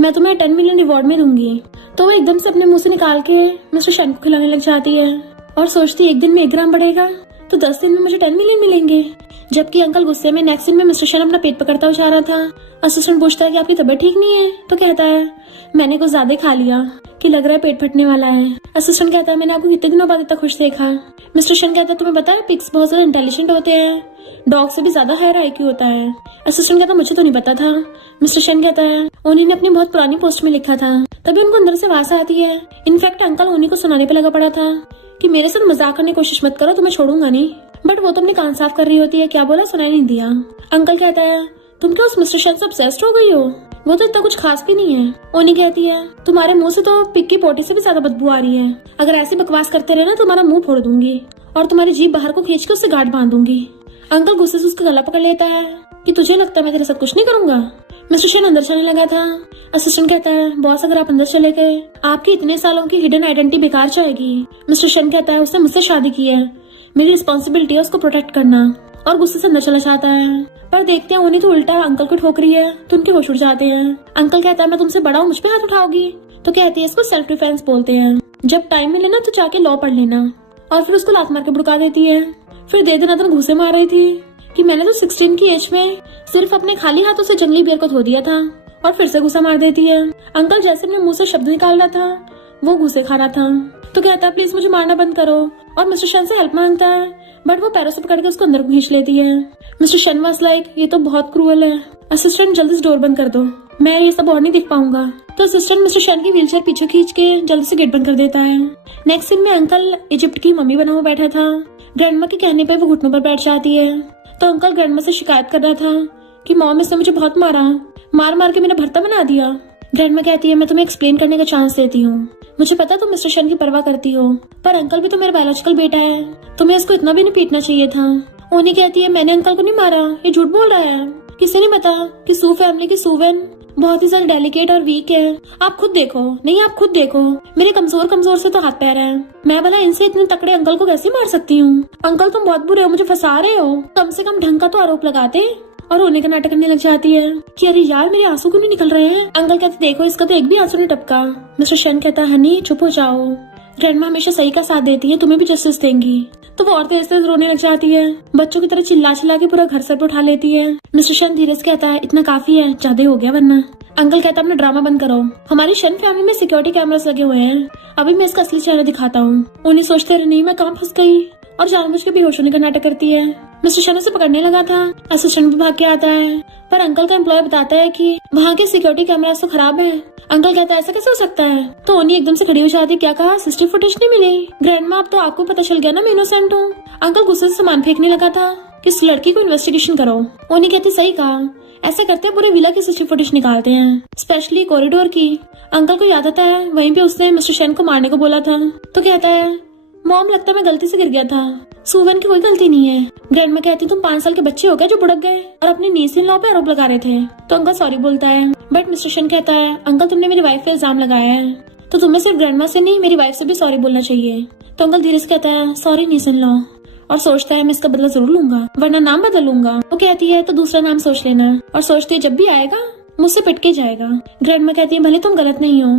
मैं तुम्हें 10 मिलियन रिवॉर्ड में दूंगी। तो वो एकदम से अपने मुंह से निकाल के मिस्टर शन को खिलाने लग जाती है और सोचती है एक दिन में 1 ग्राम बढ़ेगा तो 10 दिन में मुझे 10 मिलियन मिलेंगे। जबकि अंकल गुस्से में नेक्स्ट दिन में मिस्टर शन अपना पेट पकड़ता हुआ जा रहा था। असिस्टेंट पूछता है कि आपकी तबीयत ठीक नहीं है? तो कहता है मैंने कुछ ज्यादा खा लिया कि लग रहा है पेट फटने वाला है। असिस्टेंट कहता है मैंने आपको कितने दिनों बाद इतना खुश देखा। मिस्टर शन कहता है तुम्हें पता है पिग्स बहुत ज्यादा इंटेलिजेंट होते हैं, डॉग से भी ज्यादा हायर आईक्यू होता है। असिस्टेंट कहता मुझे तो नहीं पता था। मिस्टर शन कहता है ओनी ने अपनी बहुत पुरानी पोस्ट में लिखा था, तभी उनको अंदर से आवाज आती है। इनफैक्ट अंकल ओनी को सुनाने पे लगा पड़ा था कि मेरे साथ मजाक करने की कोशिश मत करो, तुम्हें छोड़ूंगा नहीं। बट वो तो अपनी कान साफ कर रही होती है, क्या बोला सुनाई नहीं दिया। अंकल कहता है तुम क्या उस मिस्टर शन से ऑब्सेस्ड हो गई हो? वो तो इतना कुछ खास भी नहीं है। ओनी कहती है तुम्हारे मुंह से तो पिग की पोटी से भी ज्यादा बदबू आ रही है, अगर ऐसी बकवास करते रहे ना तुम्हारा मुंह फोड़ दूंगी और तुम्हारी जीभ बाहर को खींच के उससे गांठ बांध दूंगी। अंकल गुस्से से उसका गला पकड़ लेता है कि तुझे लगता है मैं तेरे साथ कुछ नहीं करूंगा। मिस्टर शन अंदर चलने लगा था। असिस्टेंट कहता है बॉस अगर आप अंदर चले गए आपकी इतने सालों की हिडन आइडेंटिटी बेकार जाएगी। मिस्टर शन कहता है उसने मुझसे शादी की है, मेरी रिस्पॉन्सिबिलिटी है उसको प्रोटेक्ट करना, और गुस्से से अंदर चला जाता है। पर देखते हैं उन्हें तो उल्टा अंकल को ठोक रही है तो उनके होश उड़ जाते हैं। अंकल कहता है मैं तुमसे बड़ा हूँ, मुझ पे हाथ उठाओगी? तो कहती है इसको सेल्फ डिफेंस बोलते हैं, जब टाइम मिले ना तो जाके लॉ पढ़ लेना। और फिर उसको लात मार के भड़का देती है। फिर दे दनादन घूसे मार रही थी कि मैंने तो 16 की एज में सिर्फ अपने खाली हाथों से जंगली बियर को धो दिया था, और फिर से घुसा मार देती है। अंकल जैसे अपने मुंह से शब्द निकाल रहा था वो घुसे खा रहा था। तो कहता है प्लीज मुझे मारना बंद करो, और मिस्टर शन से हेल्प मांगता है बट वो पैरों से पकड़ के उसको अंदर खींच लेती है। मिस्टर शन वाज लाइक ये तो बहुत क्रूअल है, असिस्टेंट जल्दी से डोर बंद कर दो, मैं ये सब और नहीं देख पाऊंगा। तो असिस्टेंट मिस्टर शन की व्हीलचेयर पीछे खींच के जल्दी से गेट बंद कर देता है। नेक्स्ट सीन में अंकल इजिप्ट की मम्मी बना हुआ बैठा था। ग्रैंडमा के कहने पे वो घुटनों पर बैठ जाती है। तो अंकल ग्रैंडमा से शिकायत कर रहा था कि मॉम इसने मुझे बहुत मारा, मार मार के मेरा भरता बना दिया। ग्रैंडमा कहती है मैं तुम्हें एक्सप्लेन करने का चांस देती हूँ, मुझे पता तुम मिस्टर शन की परवाह करती हो, पर अंकल भी तो मेरा बायोलॉजिकल बेटा है, तुम्हें इसको इतना भी नहीं पीटना चाहिए था। ओनी कहती है मैंने अंकल को नहीं मारा, ये झूठ बोल रहा है, किसी ने पता कि सू फैमिली की सूवेन बहुत ही ज्यादा डेलिकेट और वीक है। आप खुद देखो, नहीं आप खुद देखो, मेरे कमजोर कमजोर से तो हाथ पैर है। मैं भला इनसे इतने तकड़े अंकल को कैसे मार सकती हूँ? अंकल तुम बहुत बुरे हो, मुझे फंसा रहे हो। कम से कम ढंग का तो आरोप लगाते। और रोने का नाटक करने लग जाती है कि अरे यार मेरे आंसू क्यों नहीं निकल रहे हैं। अंकल कहते देखो इसका तो एक भी आंसू नहीं टपका। मिस्टर शन कहता हनी चुप हो जाओ, ग्रैंडमा हमेशा सही का साथ देती है, तुम्हें भी जस्टिस देंगी। तो वो और तेज तेज रोने लग जाती है, बच्चों की तरह चिल्ला चिल्ला के पूरा घर सर पे उठा लेती है। मिस्टर शन धीरे से कहता है इतना काफी है, ज्यादा हो गया वरना। अंकल कहता अपना ड्रामा बंद करो, हमारी शन फैमिली में सिक्योरिटी कैमरास लगे हुए हैं, अभी मैं इसका असली चेहरा दिखाता हूँ। उन्हें सोचते रहे नहीं मैं कहाँ फंस गई, और जानबूझ के बेहोश होने का नाटक करती है। मिस्टर शन उसे पकड़ने लगा था, असिस्टेंट भी भाग के आता है, पर अंकल का एम्प्लॉय बताता है कि वहाँ के सिक्योरिटी कैमरास तो खराब है। अंकल कहता है ऐसा कैसे हो सकता है? तो ओनी एकदम से खड़ी हो जाती है, क्या कहा सीसीटीवी फुटेज नहीं मिली? ग्रैंडमा अब तो आपको पता चल गया ना मैं इनोसेंट हूँ। अंकल गुस्से से सामान फेंकने लगा था कि इस लड़की को इन्वेस्टिगेशन करो। ओनी कहती सही कहा, ऐसा करते हैं पूरे विला की सीसीटीवी फुटेज निकालते हैं, स्पेशली कॉरिडोर की। अंकल को याद आता है वहीं पे उसने मिस्टर शन को मारने को बोला था। तो कहता है मॉम लगता है मैं गलती से गिर गया था, सुवन की कोई गलती नहीं है। ग्रैंडमा कहती तुम 5 साल के बच्चे हो गए जो बुड़क गए और अपने नीस इन लॉ पे आरोप लगा रहे थे। तो अंकल सॉरी बोलता है, बट मिस्टर शन कहता है अंकल तुमने मेरी वाइफ पे इल्जाम लगाया है, तो तुम्हें सिर्फ ग्रैंडमा से नहीं मेरी वाइफ से भी सॉरी बोलना चाहिए। तो अंकल धीरे से कहता है सॉरी नीस इन लॉ, और सोचता है मैं इसका बदला जरूर लूंगा वरना नाम बदल लूंगा। वो कहती है तो दूसरा नाम सोच लेना, और सोचती है जब भी आएगा मुझसे पिट के जाएगा। ग्रैंडमा कहती है भले तुम गलत नहीं हो,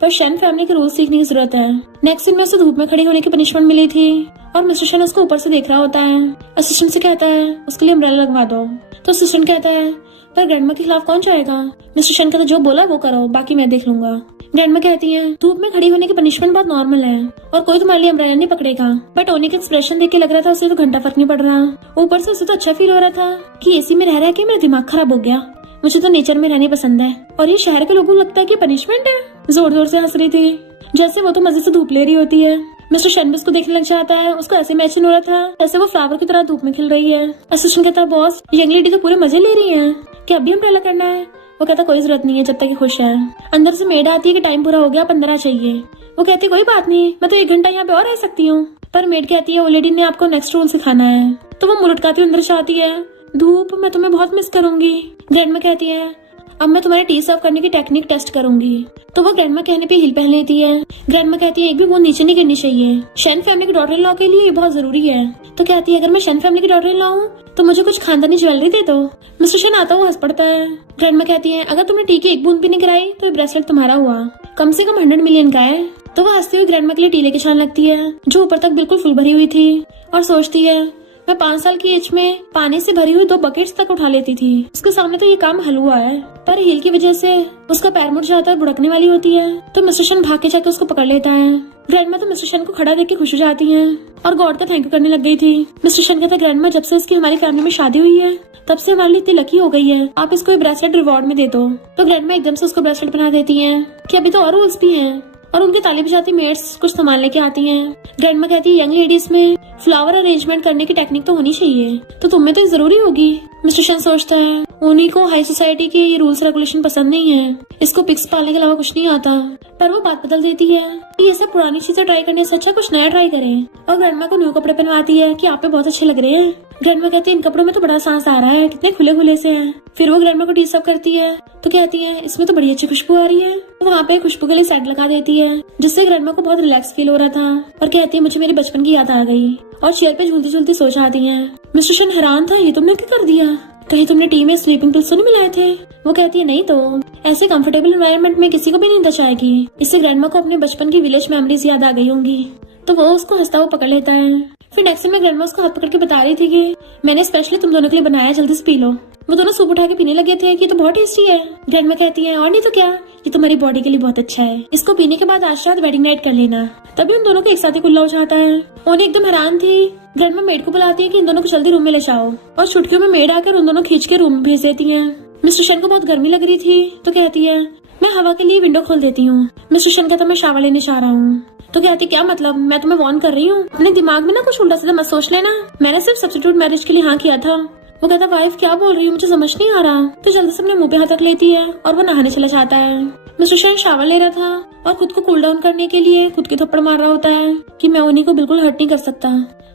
पर शन फैमिली के रूल्स सीखने की जरूरत है। नेक्स्ट सीन में उसे धूप में खड़ी होने की पनिशमेंट मिली थी और मिस्टर शन उसको ऊपर से देख रहा होता है। असिस्टेंट से कहता है उसके लिए अम्ब्रेला लगवा दो। तो असिस्टेंट कहता है पर ग्रैंडमा के खिलाफ कौन जाएगा? मिस्टर शन कहता जो बोला वो करो, बाकी मैं देख लूंगा। ग्रैंडमा कहती है धूप में खड़ी होने की पनिशमेंट बहुत नॉर्मल है और कोई तुम्हारे लिए अम्ब्रेला नहीं पकड़ेगा। बट ओनी का एक्सप्रेशन देख के लग रहा था उसे तो घंटा फर्क नहीं पड़ रहा। ऊपर से उसे तो अच्छा फील हो रहा था कि एसी में रह रहा है कि मेरा दिमाग खराब हो गया, मुझे तो नेचर में रहने पसंद है और ये शहर के लोगों को लगता है कि पनिशमेंट है। जोर जोर से हंस रही थी जैसे वो तो मजे से धूप ले रही होती है। मिस्टर शन को देखने लग जाता है, उसको ऐसे इमेजिन हो रहा था जैसे वो फ्लावर की तरह धूप में खिल रही है। असिस्टेंट कहता है बॉस यंग लेडी तो पूरे मजे ले रही है, क्या अभी अम्ब्रेला करना है? वो कहता कोई जरूरत नहीं है जब तक कि खुश है। अंदर से मेड आती है कि टाइम पूरा हो गया 15 चाहिए। वो कहती कोई बात नहीं मैं तो 1 घंटा यहाँ पे और रह सकती हूँ, पर मेड कहती है वो लेडी ने आपको नेक्स्ट रूल सिखाना है। तो वो मुंह लटकाती अंदर से आती है, धूप मैं तुम्हें बहुत मिस करूंगी। ग्रैंडमा कहती है अब मैं तुम्हारे टी सर्व करने की टेक्निक टेस्ट करूंगी। तो वो ग्रैंडमा कहने पे हिल पहन लेती है। ग्रैंडमा कहती है एक भी वो नीचे नहीं गिरनी चाहिए, शन फैमिली की डॉटर इन लॉ के लिए ये बहुत जरूरी है। तो कहती है अगर मैं शन फैमिली की डॉटर इन लॉ हूँ तो मुझे कुछ खानदानी ज्वेलरी दे दो। मिस्टर शन आता हुआ हंस पड़ता है। ग्रैंडमा कहती है अगर तुमने टी की एक बूंद भी नहीं गिराई तो ये ब्रेसलेट तुम्हारा हुआ, कम से कम 100 मिलियन का है। तो वो हंसती हुई ग्रैंडमा के लिए टी लेके छान लगती है जो ऊपर तक बिल्कुल फुल भरी हुई थी, और सोचती है मैं 5 साल की एज में पानी से भरी हुई 2 बकेट्स तक उठा लेती थी, उसके सामने तो ये काम हल हुआ है। पर हील की वजह से उसका पैर मुड़ जाता है, बुड़कने वाली होती है। तो मिस्टर शन भाग के जाके उसको पकड़ लेता है। ग्रैंडमा तो मिस्टर शन को खड़ा देख के खुश हो जाती है और गॉड का थैंक यू करने लग गई थी। मिस्टर शन कहता ग्रैंडमा जब से उसकी हमारी फैमिली में शादी हुई है तब से हमारे लिए इतनी लकी हो गई है, आप इसको ब्रेसलेट रिवॉर्ड में दे दो। तो ग्रैंडमा एकदम से उसको ब्रेसलेट बना देती है कि अभी तो और रूल्स भी हैं, और उनके ताली बजाती मेड्स कुछ सामान लेके आती हैं। ग्रैंडमा कहती है यंग लेडीज में फ्लावर अरेंजमेंट करने की टेक्निक तो होनी चाहिए, तो तुम्हें तो जरूरी होगी। मिस्टर शन सोचता है उन्हीं को हाई सोसाइटी के ये रूल्स रेगुलेशन पसंद नहीं है, इसको पिक्स पालने के अलावा कुछ नहीं आता। पर वो बात बदल देती है कि ये सब पुरानी चीजें ट्राई करने से अच्छा कुछ नया ट्राई करें, और ग्रैंडमा को न्यू कपड़े पहनवाती है कि आप पे बहुत अच्छे लग रहे हैं। ग्रैंडमा कहती है इन कपड़ों में तो बड़ा सांस आ रहा है, कितने खुले खुले से हैं। फिर वो ग्रैंडमा को टी सर्व करती है तो कहती है इसमें तो बड़ी अच्छी खुशबू आ रही है। वहाँ पे खुशबू के लिए सेट लगा देती है जिससे ग्रैंडमा को बहुत रिलैक्स फील हो रहा था, और कहती है मुझे मेरे बचपन की याद आ गई, और चेयर पे झूलती झूलती सो जाती है। मिस्टर शन हैरान था ये तुमने क्या कर दिया, कहीं तुमने टी में स्लीपिंग पिल्स तो नहीं मिलाए थे? वो कहती है नहीं तो ऐसे कंफर्टेबल एनवायरनमेंट में किसी को भी नींद आएगी। इससे ग्रैंडमा को अपने बचपन की विलेज मेमोरीज याद आ गई होंगी। तो वो उसको हंसता हुआ पकड़ लेता है। फिर नेक्स्ट में ग्रैंडमा उसको हाथ पकड़ के बता रही थी कि मैंने स्पेशली तुम दोनों के लिए बनाया, जल्दी से पी लो। वो दोनों सूप उठा के पीने लगे थे कि तो बहुत टेस्टी है। ग्रैंडमा कहती है और नहीं तो क्या, ये तुम्हारी बॉडी के लिए बहुत अच्छा है, इसको पीने के बाद आज रात वेडिंग नाइट कर लेना। तभी उन दोनों को एक साथ ही कुल्ला हो जाता है। ओनी एकदम हैरान थी। ग्रैंडमा मेड को बुलाती है कि इन दोनों को जल्दी रूम में ले जाओ, और छुटकियों में मेड आकर उन दोनों खींच के रूम में भेज देती है। मिस्टर शन को बहुत गर्मी लग रही थी तो कहती है मैं हवा के लिए विंडो खोल देती हूँ। मिस्टर शन कहता मैं शावर लेने जा रहा हूँ। तो कहती क्या मतलब, मैं तुम्हें वार्न कर रही हूँ, अपने दिमाग में ना कुछ उल्टा सीधा मत सोच लेना, मैंने सिर्फ सब्स्टिट्यूट मैरिज के लिए हाँ किया था। वो कहता वाइफ क्या बोल रही हूँ, मुझे समझ नहीं आ रहा। तो जल्दी से अपने मुंह पे हाथ रख लेती है और वो नहाने चला जाता है। मिस्टर शन शावर ले रहा था और खुद को कूल डाउन करने के लिए खुद के थप्पड़ मार रहा होता है कि मैं उन्हीं को बिल्कुल हर्ट नहीं कर सकता।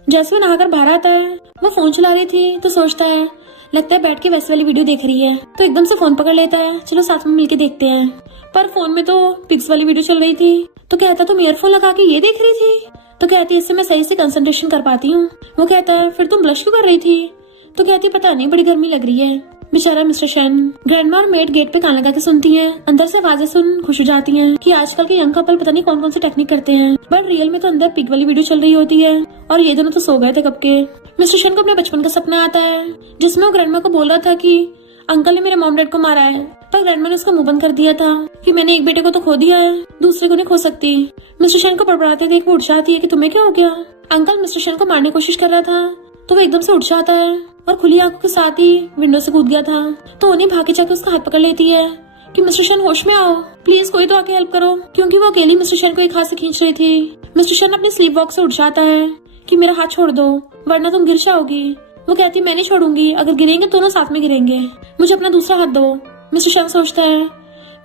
जैसे वो नहाकर बाहर आता है वो फोन चला रही थी तो सोचता है लगता है बैठ के वैसे वाली वीडियो देख रही है, तो एकदम से फोन पकड़ लेता है, चलो साथ में मिलके देखते हैं। पर फोन में तो पिक्स वाली वीडियो चल रही थी। तो कहता तुम ईयरफोन लगा के ये देख रही थी? तो कहती इससे मैं सही से कंसंट्रेशन कर पाती हूँ। वो कहता है फिर तुम ब्लश क्यों कर रही थी? तो कहती पता नहीं, बड़ी गर्मी लग रही है। बेचारा मिस्टर शन। ग्रैंडमा और मेड गेट पे कान लगा के सुनती हैं। अंदर से आवाजें सुन खुश हो जाती हैं कि आजकल के यंग कपल पता नहीं कौन कौन से टेक्निक करते हैं, बट रियल में तो अंदर पिग वाली वीडियो चल रही होती है और ये दोनों तो सो गए थे कब के। मिस्टर शन को अपने बचपन का सपना आता है जिसमें वो ग्रैंडमा को बोल रहा था कि अंकल ने मेरे मॉम डैड को मारा है, पर ग्रैंडमा ने उसका मुंह बंद कर दिया था कि मैंने एक बेटे को तो खो दिया है, दूसरे को नहीं खो सकती। मिस्टर शन को बड़बड़ाते देख वो उठ जाती है कि तुम्हें क्या हो गया? अंकल मिस्टर शन को मारने की कोशिश कर रहा था तो वो एकदम से उठ जाता है और खुली आंखों के साथ ही विंडो से कूद गया था। तो उन्हें भागे जाकर उसका हाथ पकड़ लेती है कि मिस्टर शन होश में आओ, प्लीज कोई तो आके हेल्प करो, क्योंकि वो अकेली मिस्टर शन को एक हाथ से खींच रही थी। मिस्टर शन अपने स्लीप वॉक से उठ जाता है कि मेरा हाथ छोड़ दो वरना तुम गिर जाओगी। वो कहती मैं नहीं छोड़ूंगी, अगर गिरेंगे दोनों साथ में गिरेंगे, मुझे अपना दूसरा हाथ दो। मिस्टर शन सोचता है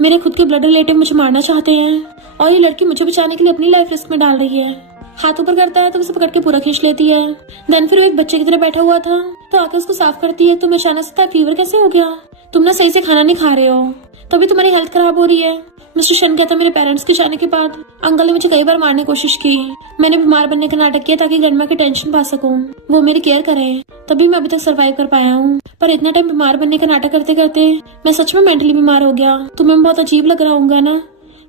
मेरे खुद के ब्लड रिलेटिव मुझे मारना चाहते हैं और ये लड़की मुझे बचाने के लिए अपनी लाइफ रिस्क में डाल रही है। हाथ ऊपर करता है तो उसे पकड़ के पूरा खींच लेती है। देन फिर वो एक बच्चे की तरह बैठा हुआ था तो आके उसको साफ करती है। तुम्हें अचानक से फीवर कैसे हो गया? तुम ना सही से खाना नहीं खा रहे हो, तभी तुम्हारी हेल्थ खराब हो रही है। मिस्टर शन कहता मेरे पेरेंट्स के जाने के बाद अंकल ने मुझे कई बार मारने की कोशिश की। मैंने बीमार बनने का नाटक किया ताकि ग्रैंडमा की टेंशन पा सकूं, वो मेरी केयर करे, तभी मैं अभी तक सरवाइव कर पाया हूँ। पर इतना टाइम बीमार बनने का नाटक करते करते मैं सच में मेंटली बीमार हो गया। तुम्हें बहुत अजीब लग रहा होगा ना?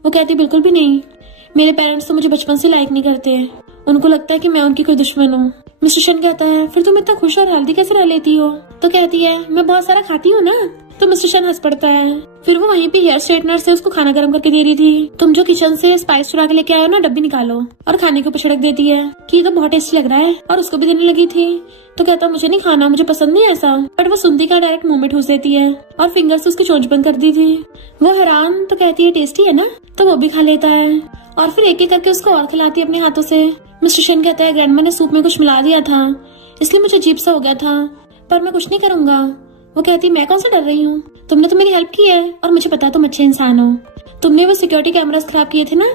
वो कहती बिल्कुल भी नहीं, मेरे पेरेंट्स तो मुझे बचपन से लाइक नहीं करते, उनको लगता है कि मैं उनकी कोई दुश्मन हूँ। मिस्टर शन कहता है फिर तुम इतना खुश और हेल्दी कैसे रह लेती हो? तो कहती है मैं बहुत सारा खाती हूँ ना। तो मिस्टर शन हंस पड़ता है। फिर वो वहीं पे हेयर स्ट्रेटनर से उसको खाना गर्म करके दे रही थी। तुम जो किचन से स्पाइस चुरा के लेके आए हो ना, डब्बी निकालो, और खाने के ऊपर छिड़क देती है कि ये तो बहुत टेस्टी लग रहा है, और उसको भी देने लगी थी। तो कहता मुझे नहीं खाना, मुझे पसंद नहीं ऐसा, बट वो सुनती का डायरेक्ट मुंह में ठूस देती है और फिंगर से उसकी चोंच बंद कर दी थी। वो हैरान तो कहती है टेस्टी है ना, तो वो भी खा लेता है और फिर एक एक करके उसको और खिलाती है अपने हाथों से। मिस्टर शन कहता है ग्रैंडमा ने सूप में कुछ मिला दिया था इसलिए मुझे अजीब सा हो गया था, पर मैं कुछ नहीं करूंगा। वो कहती मैं कौन सा डर रही हूँ, तुमने तो मेरी हेल्प की है और मुझे पता है तुम अच्छे इंसान हो। तुमने वो सिक्योरिटी कैमरास खराब किए थे ना?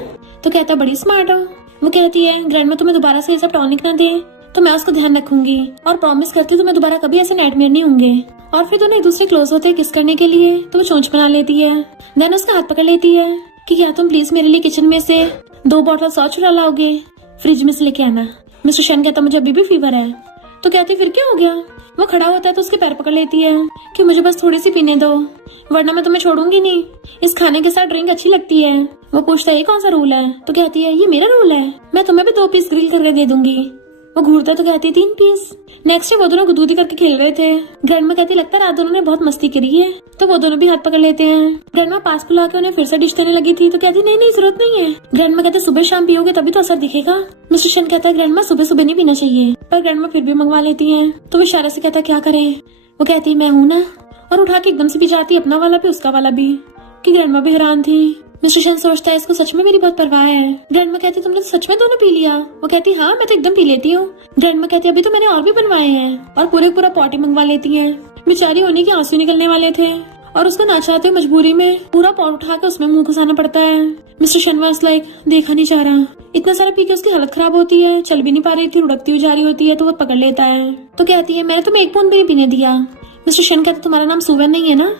तो कहता बड़ी स्मार्ट हो। वो कहती है ग्रैंडमा तुम्हें दोबारा से ये सब टॉनिक ना दे तो मैं उसको ध्यान रखूंगी और प्रॉमिस करती हूँ तुम्हें दोबारा कभी ऐसे नाइटमेयर नहीं होंगे। और फिर दोनों एक दूसरे क्लोज होते हैं किस करने के लिए, तो वो चोंच बना लेती है। देन उसका हाथ पकड़ लेती है कि क्या तुम प्लीज मेरे लिए किचन में से 2 बॉटल सॉस चुरा लाओगे, फ्रिज में से लेके आना। मिस्टर शन कहता मुझे अभी भी फीवर है। तो कहती फिर क्या हो गया? वो खड़ा होता है तो उसके पैर पकड़ लेती है कि मुझे बस थोड़ी सी पीने दो वरना मैं तुम्हें छोड़ूंगी नहीं, इस खाने के साथ ड्रिंक अच्छी लगती है। वो पूछता है ये कौन सा रूल है? तो कहती है ये मेरा रूल है, मैं तुम्हें भी 2 पीस ग्रिल करके दे दूंगी। वो घूरता तो कहती है 3 पीस। नेक्स्ट डे वो दोनों गुदगुदी करके खेल रहे थे। ग्रैंडमा कहती लगता है रात दोनों ने बहुत मस्ती करी है, तो वो दोनों भी हाथ पकड़ लेते हैं। ग्रैंडमा पास बुला के उन्हें फिर से डिश देने लगी थी तो कहती नहीं जरूरत नहीं है। ग्रैंडमा कहते सुबह शाम पियोगे तभी तो असर दिखेगा। मिस्टर शन कहता है ग्रैंडमा सुबह सुबह नहीं पीना चाहिए, पर ग्रैंडमा फिर भी मंगवा लेती है। तो वो इशारे से कहता क्या करे? वो कहती मैं हूँ ना, और उठा के एकदम से पी जाती, अपना वाला भी उसका वाला भी, कि ग्रैंडमा भी हैरान थी। मिस्टर शन सोचता है इसको सच में मेरी बहुत परवाह है। ग्रैंडमा कहती तुमने तो सच में दोनों पी लिया? वो कहती हाँ मैं तो एकदम पी लेती हूँ। ग्रैंडमा कहती अभी तो मैंने और भी बनवाए हैं, और पूरा पॉटी मंगवा लेती है। बेचारी उन्हीं के आंसू निकलने वाले थे और उसको ना चाहते मजबूरी में पूरा पॉट उठा के उसमें मुंह घुसाना पड़ता है। मिस्टर शन वाज लाइक देखा नहीं जा रहा, इतना सारा पी के उसकी हालत खराब होती है, चल भी नहीं पा रही थी, लुढ़कती हुई जा रही होती है। तो वो पकड़ लेता है। तो कहती है मैंने तुम्हें 1 बूंद भी नहीं पीने दिया। मिस्टर शन कहते तुम्हारा नाम सुवेन नहीं है ना?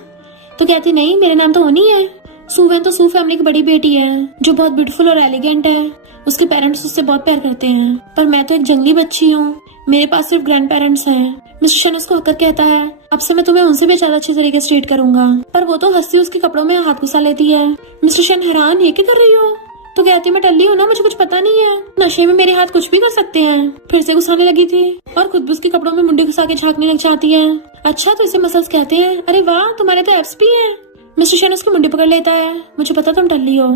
तो कहती नहीं मेरा नाम तो ओनी है। सुवेन तो सू फैमिली की बड़ी बेटी है जो बहुत ब्यूटीफुल और एलिगेंट है, उसके पेरेंट्स उससे बहुत प्यार करते हैं, पर मैं तो एक जंगली बच्ची हूँ, मेरे पास सिर्फ ग्रैंड पेरेंट्स हैं। मिस्टर शन उसको हककर कहता है अब से मैं तुम्हें उनसे भी ज्यादा अच्छे तरीके से ट्रीट करूंगा, पर वो तो हंसती उसके कपड़ों में हाथ घुसा लेती है। मिस्टर शन हैरान ये क्या कर रही हो? तो कहती मैं टल्ली हूँ ना, मुझे कुछ पता नहीं है, नशे में मेरे हाथ कुछ भी कर सकते हैं। फिर से घुसाने लगी थी और खुद भी उसके कपड़ों में मुंडी घुसा के झांकने लग जाती है। अच्छा तो इसे मसल्स कहते हैं, अरे वाह तुम्हारे तो एब्स भी हैं। मिस्टर शन उसकी मुंडी पकड़ लेता है, मुझे पता तुम टल्ली हो,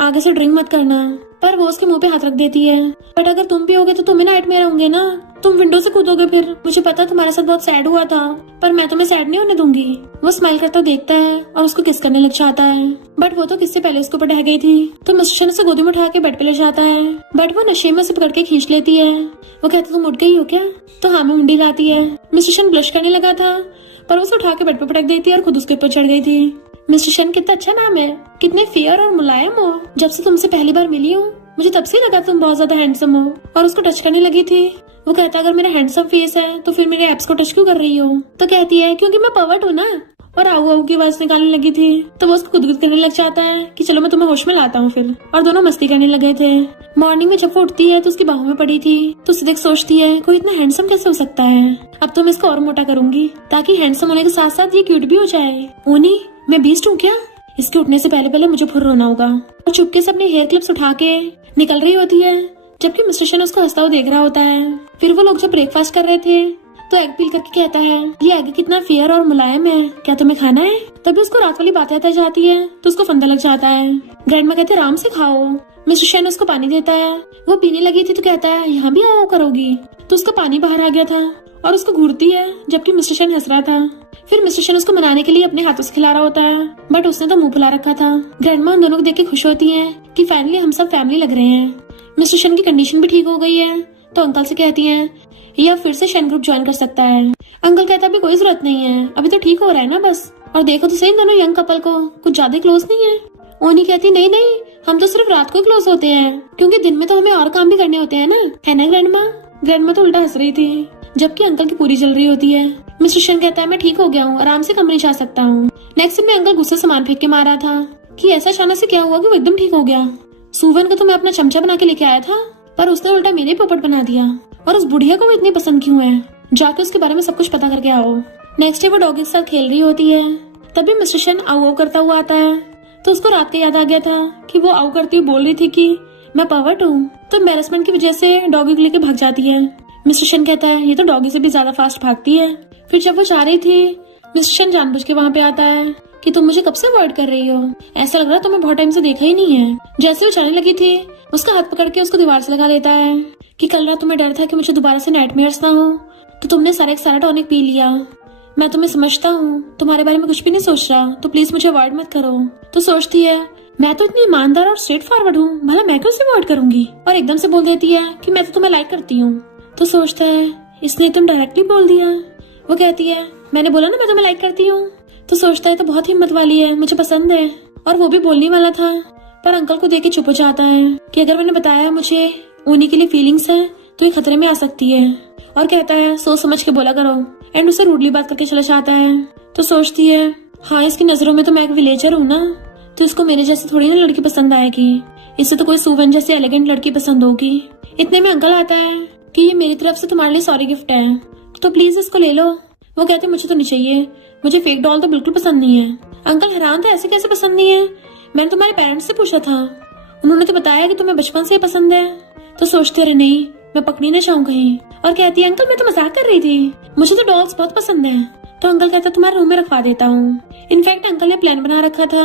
आगे से ड्रिंक मत करना, पर वो उसके मुंह पे हाथ रख देती है। बट अगर तुम पियोगे तो तुम्हें नाइटमेयर होंगे ना, तुम विंडो से कूदोगे फिर, मुझे पता तुम्हारे साथ बहुत सैड हुआ था, पर मैं तुम्हें सैड नहीं होने दूंगी। वो स्माइल करता देखता है और उसको किस करने लग जाता है, बट वो तो किससे पहले उसके ऊपर ढह गई थी। तो मिस्टर शन उसे गोदी में उठा के बेड पे ले जाता है, बट वो नशे में उसे पकड़ के खींच लेती है। वो कहता तुम उठ गई हो क्या? तो हाँ में मुंडी लाती है। मिस्टर शन ब्लश करने लगा था, पर उसे उठा के बेड पे पटक देती है और खुद उसके ऊपर चढ़ गई थी। मिस्टर शन कितना अच्छा नाम है, कितने फेयर और मुलायम हो, जब से तुमसे पहली बार मिली हूँ मुझे तब से लगा तुम बहुत ज्यादा हैंडसम हो। और उसको टच करने लगी थी। वो कहता है अगर मेरा हैंडसम फेस है तो फिर मेरे एब्स को टच क्यों कर रही हो? तो कहती है क्योंकि मैं पर्वर्ट हूँ ना। और आऊ आऊ की आवाज निकालने लगी थी तो वो उसको गुदगुद करने लग जाता है कि चलो मैं तुम्हें होश में लाता हूँ फिर। और दोनों मस्ती करने लगे थे। मॉर्निंग में जब वो उठती है तो उसकी बाहों में पड़ी थी तो उसे देख सोचती है कोई इतना हैंडसम कैसे हो सकता है। अब तो मैं इसको और मोटा करूंगी ताकि हैंडसम होने के साथ साथ ये क्यूट भी हो जाए। ओनी मैं बीस्ट हूँ क्या? इसके उठने से पहले पहले मुझे फुर्र रोना होगा। और चुपके से अपने हेयर क्लिप्स उठा के निकल रही होती है जबकि मिस्टर शन उसको हंसता हुआ देख रहा होता है। फिर वो लोग जब ब्रेकफास्ट कर रहे थे तो एग पील करके कहता है ये एग कितना फेयर और मुलायम है, क्या तुम्हें खाना है? तभी उसको रात वाली बातें याद जाती है तो उसको फंदा लग जाता है। ग्रैंडमा कहते हैं आराम से खाओ। मिस्टर शन उसको पानी देता है। वो पीने लगी थी तो कहता है यहाँ भी आओ करोगी? तो उसका पानी बाहर आ गया था और उसको घूरती है जबकि मिस्टर शन हंस रहा था। फिर मिस्टर शन उसको मनाने के लिए अपने हाथों से खिला रहा होता है बट उसने तो मुंह फुला रखा था। ग्रैंडमा उन दोनों को देख के खुश होती है कि फाइनली हम सब फैमिली लग रहे हैं। मिस्टर शन की कंडीशन भी ठीक हो गई है तो अंकल से कहती है यह फिर से शन ग्रुप ज्वाइन कर सकता है। अंकल कहता है अभी कोई जरूरत नहीं है, अभी तो ठीक हो रहा है ना बस। और देखो तो सही दोनों यंग कपल को कुछ ज्यादा क्लोज नहीं है। ओनी कहती नहीं नहीं हम तो सिर्फ रात को क्लोज होते हैं क्योंकि दिन में तो हमें और काम भी करने होते हैं ना, है ना ग्रैंडमा? ग्रैंडमा तो उल्टा हंस रही थी जबकि अंकल की पूरी चल रही होती है। मिस्टर शन कहता है मैं ठीक हो गया हूँ, आराम से कमरे जा सकता हूँ। नेक्स्ट में अंकल गुस्से सामान फेंक के मारा था कि ऐसा अचानक से क्या हुआ कि वो एकदम ठीक हो गया। सुवन को तो मैं अपना चमचा बना के लेके आया था पर उसने उल्टा मेरे पोपट बना दिया। और उस बुढ़िया को वो इतनी पसंद क्यों है? जाके उसके बारे में सब कुछ पता करके आओ। नेक्स्ट डे वो डॉगी के साथ खेल रही होती है तभी मिस्टर शन आऊ आऊ करता हुआ आता है तो उसको रात का याद आ गया था कि वो आऊ करती हुई बोल रही थी कि मैं पर्वर्ट हूँ। तो एम्बैरेसमेंट की वजह से डॉगी को लेके भाग जाती है। मिस्टर शन कहता है ये तो डॉगी से भी ज्यादा फास्ट भागती है। फिर जब वो जा रही थी मिस्टर शन जानबूझ के वहाँ पे आता है कि तुम मुझे कब से अवॉइड कर रही हो, ऐसा लग रहा तुम्हें बहुत टाइम से देखा ही नहीं है। जैसे वो जाने लगी थी उसका हाथ पकड़ के उसको दीवार से लगा लेता है कि कल रात तुम्हें डर था कि मुझे दोबारा से नाइटमेयर्स ना हो तो तुमने सारा टॉनिक पी लिया। मैं तुम्हें समझता हूँ, तुम्हारे बारे में कुछ भी नहीं सोच रहा तो प्लीज मुझे अवॉइड मत करो। तो सोचती है मैं तो इतनी ईमानदार और स्ट्रेट फॉरवर्ड हूँ, भला मैं क्यों अवॉइड करूंगी? और एकदम से बोल देती है कि मैं तो तुम्हें लाइक करती हूँ। तो सोचता है इसने तुम डायरेक्टली बोल दिया। वो कहती है मैंने बोला ना मैं तुम्हें लाइक करती हूँ। तो सोचता है तो बहुत हिम्मत वाली है, मुझे पसंद है। और वो भी बोलने वाला था पर अंकल को देख के चुप हो जाता है कि अगर मैंने बताया मुझे ओनी के लिए फीलिंग्स है तो ये खतरे में आ सकती है। और कहता है सोच समझ के बोला करो एंड उसे रूडली बात करके चला जाता है। तो सोचती है हाँ इसकी नजरों में तो मैं एक विलेजर हूँ ना तो इसको मेरे जैसी थोड़ी ना लड़की पसंद आएगी, इससे तो कोई सुवन जैसी एलिगेंट लड़की पसंद होगी। इतने में अंकल आता है कि ये मेरी तरफ से तुम्हारे लिए सॉरी गिफ्ट है तो प्लीज इसको ले लो। वो कहते मुझे तो नहीं चाहिए, मुझे फेक डॉल तो बिल्कुल पसंद नहीं है। अंकल हैरान था ऐसे कैसे पसंद नहीं है, मैंने तुम्हारे पेरेंट्स से पूछा था, उन्होंने तो बताया कि तुम्हें बचपन से पसंद है। तो सोचती अरे नहीं मैं पकड़ी ना चाहूँ कहीं। और कहती है अंकल मैं तो मजाक कर रही थी, मुझे तो डॉल्स बहुत पसंद है। तो अंकल कहता तुम्हारे रूम में रखवा देता हूँ। इनफैक्ट अंकल ने प्लान बना रखा था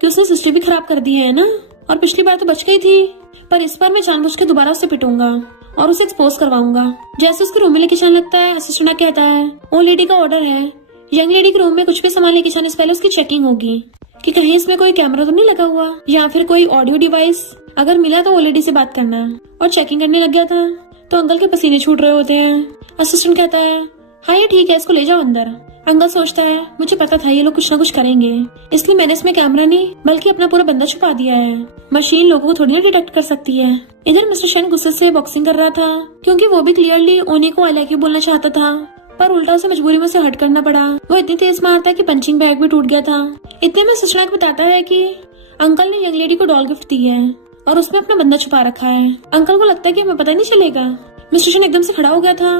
कि उसने सिस्टम भी खराब कर दी है ना, और पिछली बार तो बच गई थी पर इस बार मैं जानबूझ के दोबारा उसे पिटूंगा और उसे एक्सपोज करवाऊंगा। जैसे उसके रूम में लेके जाने लगता है असिस्टेंट कहता है ओ लेडी का ऑर्डर है, यंग लेडी के रूम में कुछ भी सामान लेके जाने से पहले उसकी चेकिंग होगी कि कहीं इसमें कोई कैमरा तो नहीं लगा हुआ या फिर कोई ऑडियो डिवाइस, अगर मिला तो वो लेडी से बात करना। और चेकिंग करने लग गया था तो अंकल के पसीने छूट रहे होते हैं। असिस्टेंट कहता है हाँ ये ठीक है इसको ले जाओ अंदर। अंकल सोचता है मुझे पता था ये लोग कुछ ना कुछ करेंगे इसलिए मैंने इसमें कैमरा नहीं बल्कि अपना पूरा बंदा छुपा दिया है, मशीन लोगों को थोड़ी ना डिटेक्ट कर सकती है। इधर मिस्टर शेन गुस्से से बॉक्सिंग कर रहा था क्योंकि वो भी क्लियरली ओनी को आई लाइक यू बोलना चाहता था पर उल्टा उसे मजबूरी में से हट करना पड़ा। वो इतनी तेज मारता है कि पंचिंग बैग भी टूट गया था। इतने में सचनाक बताता है कि अंकल ने यंग लेडी को डॉल गिफ्ट दी है और उसमें अपना बंदा छुपा रखा है। अंकल को लगता है कि हमें पता नहीं चलेगा। मिस्टर शेन एकदम से खड़ा हो गया था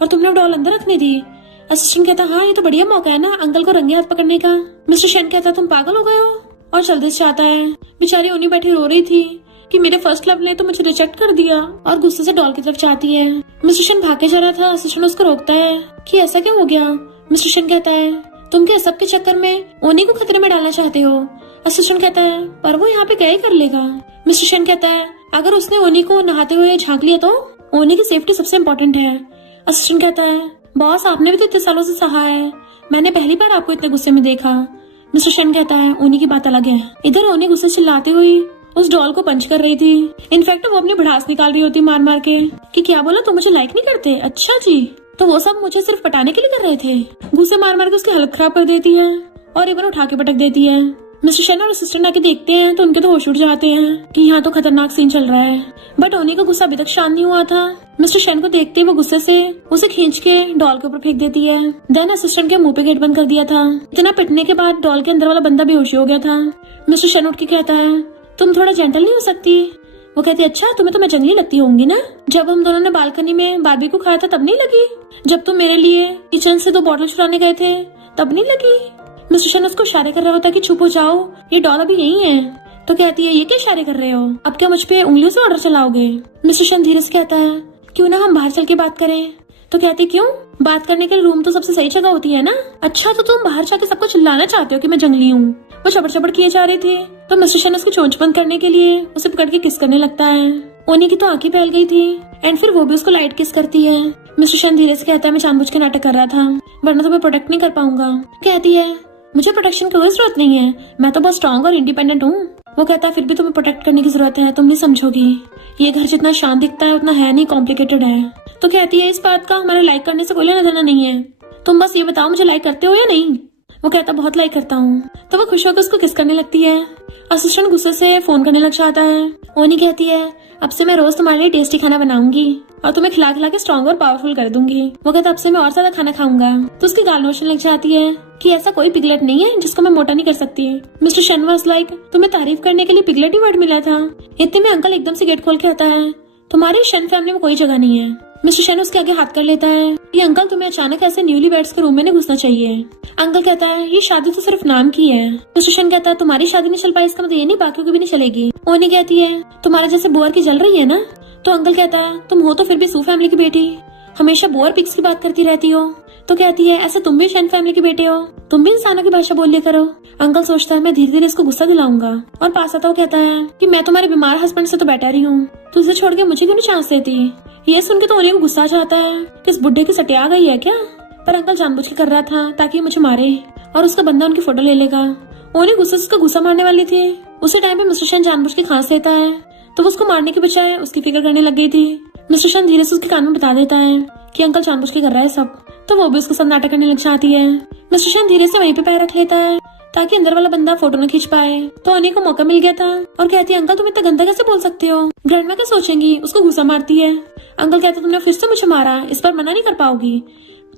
और तुमने डॉल अंदर रखने दी। असिस्टेंट कहता हाँ ये तो बढ़िया मौका है ना अंकल को रंगे हाथ पकड़ने का। मिस्टर शेन कहता तुम पागल हो गए हो और जल्दी से आता है। बेचारी ओनी बैठी रो रही थी कि मेरे फर्स्ट लव ने तो मुझे रिजेक्ट कर दिया और गुस्से से डॉल की तरफ जाती है। मिस्टर शेन भागे जा रहा था, असिस्टेंट उसको रोकता है कि ऐसा क्या हो गया। मिस्टर शेन कहता है तुम क्या सबके चक्कर में ओनी को खतरे में डालना चाहते हो। असिस्टेंट कहता है पर वो यहाँ पे क्या ही कर लेगा। मिस्टर शेन कहता है अगर उसने ओनी को नहाते हुए झांक लिया तो ओनी की सेफ्टी सबसे इम्पोर्टेंट है। असिस्टेंट कहता है बॉस आपने भी तो इतने सालों से सहा है, मैंने पहली बार आपको इतने गुस्से में देखा। मिस्टर शेन कहता है ओनी की बात अलग है। इधर ओनी गुस्से से चिल्लाती हुई उस डॉल को पंच कर रही थी। इनफैक्ट वो अपनी भड़ास निकाल रही होती मार मार के कि क्या बोला तुम मुझे लाइक नहीं करते, अच्छा जी तो वो सब मुझे सिर्फ पटाने के लिए कर रहे थे। गुस्से मार मार के उसकी हालत खराब कर देती है और इवन उठा के पटक देती है। मिस्टर शेन और असिस्टेंट आके देखते हैं तो उनके तो होश उड़ जाते हैं कि यहाँ तो खतरनाक सीन चल रहा है। बट ओनी का गुस्सा अभी तक शांत नहीं हुआ था। मिस्टर शेन को देखते ही वो गुस्से से उसे खींच के डॉल के ऊपर फेंक देती है। देन असिस्टेंट के मुंह पे गेट बंद कर दिया था। इतना पिटने के बाद डॉल के अंदर वाला बंदा बेहोश हो गया था। मिस्टर शेन उठ के कहता है, तुम थोड़ा जेंटल नहीं हो सकती? वो कहती है, अच्छा तुम्हें तो मैं जंगली लगती होंगी ना? जब हम दोनों ने बालकनी में बारबी को खाया था तब नहीं लगी? जब तुम मेरे लिए किचन से 2 बॉटल चुराने गए थे तब नहीं लगी? मिस्टर शेन उसको इशारे कर रहा होता है कि चुप हो जाओ, ये डॉल अभी यही है। तो कहती है, ये क्या इशारे कर रहे हो? अब क्या मुझ पे उंगलियों से ऑर्डर चलाओगे? मिस्टर शेन धीरे से कहता है, क्यों ना हम बाहर चल के बात करें? तो कहती, क्यों? बात करने के लिए रूम तो सबसे सही जगह होती है ना? अच्छा तो तुम बाहर जाके सबको चिल्लाना चाहते हो कि मैं जंगली हूँ? वो चबड़ चबड़ किए जा रहे थे तो मिस्टर शेन उसकी चोंच बंद करने के लिए उसे पकड़ के किस करने लगता है। ओनी की तो आंखें फैल गई थी एंड फिर वो भी उसको लाइट किस करती है। मिस्टर शेन धीरे से कहता है, मैं जानबूझ के नाटक कर रहा था वरना तो मैं प्रोटेक्ट नहीं कर पाऊंगा। कहती है, मुझे प्रोटेक्शन की कोई जरूरत नहीं है, मैं तो बहुत स्ट्रॉन्ग और इंडिपेंडेंट हूँ। वो कहता है, फिर भी तुम्हें प्रोटेक्ट करने की जरूरत है, तुम नहीं समझोगी। ये घर जितना शांत दिखता है उतना है नहीं, कॉम्प्लिकेटेड है। तो कहती है, इस बात का हमारे लाइक करने से कोई लेना देना नहीं है, तुम बस ये बताओ मुझे लाइक करते हो या नहीं? वो कहता, बहुत लाइक करता हूँ। तो वो खुश होकर उसको किस करने लगती है। असिस्टेंट गुस्से से फोन करने लग जाता है। ओनी कहती है, अब से मैं रोज तुम्हारे लिए टेस्टी खाना बनाऊंगी और तुम्हें खिला खिला के स्ट्रॉन्ग और पावरफुल कर दूंगी। वो कहता, अब से मैं और ज्यादा खाना खाऊंगा। तो उसकी गाल नोचने लग जाती है कि ऐसा कोई पिगलेट नहीं है जिसको मैं मोटा नहीं कर सकती। मिस्टर शेन वाज लाइक, तुम्हें तारीफ करने के लिए पिगलेट ही वर्ड मिला था? इतने में अंकल एकदम से गेट खोल के आता है, तुम्हारे शेन फैमिली में कोई जगह नहीं है। मिस्टर शेन उसके आगे हाथ कर लेता है, ये अंकल तुम्हें अचानक ऐसे न्यूली वेड्स के रूम में नहीं घुसना चाहिए। अंकल कहता है, ये शादी तो सिर्फ नाम की है। मिस्टर शेन कहता है, तुम्हारी शादी नहीं चल पाई इसका मतलब ये नहीं बाकियों की भी नहीं चलेगी। ओनी कहती है, तुम्हारे जैसे बोअर की जल रही है ना? तो अंकल कहता है, तुम हो तो फिर भी सू फैमिली की बेटी, हमेशा बोअर पिग्स की बात करती रहती हो। तो कहती है, ऐसे तुम भी शेन फैमिली के बेटे हो, तुम भी इंसानों की भाषा बोल लिया करो। अंकल सोचता है, मैं धीरे धीरे इसको गुस्सा दिलाऊंगा और पास आता हुआ कहता है कि मैं तुम्हारे बीमार हस्बैंड से तो बैठा रही हूँ, तुझे छोड़ के मुझे क्यों नहीं चांस देती? ये सुन के तो ओनी को गुस्सा आ जाता है कि इस बुड्ढे की सटिया गई है क्या? पर अंकल जानबूझ के कर रहा था ताकि मुझे मारे और उसका बंदा उनकी फोटो ले लेगा। ओनी गुस्से से उसका गुस्सा मारने वाली थी। उसी टाइम पे मिस्टर शेन जानबूझ के खांस देता है तो वो उसको मारने के बजाय उसकी फिक्र करने लग गई थी। मिस्टर शेन धीरे से उसके कान में बता देता है कि अंकल जानबूझ के कर रहा है सब। तो वो भी उसके साथ नाटक करने लग जाती है। मिस्टर शेन धीरे से वहीं पे पैर रख लेता है ताकि अंदर वाला बंदा फोटो न खींच पाए। तो ओनी को मौका मिल गया था और कहती है, अंकल तुम इतना गंदा कैसे बोल सकते हो? ग्रैंडमा क्या सोचेंगी? उसको गुस्सा मारती है। अंकल कहते, तुमने फिर से मुझे मारा, इस पर मना नहीं कर पाओगी।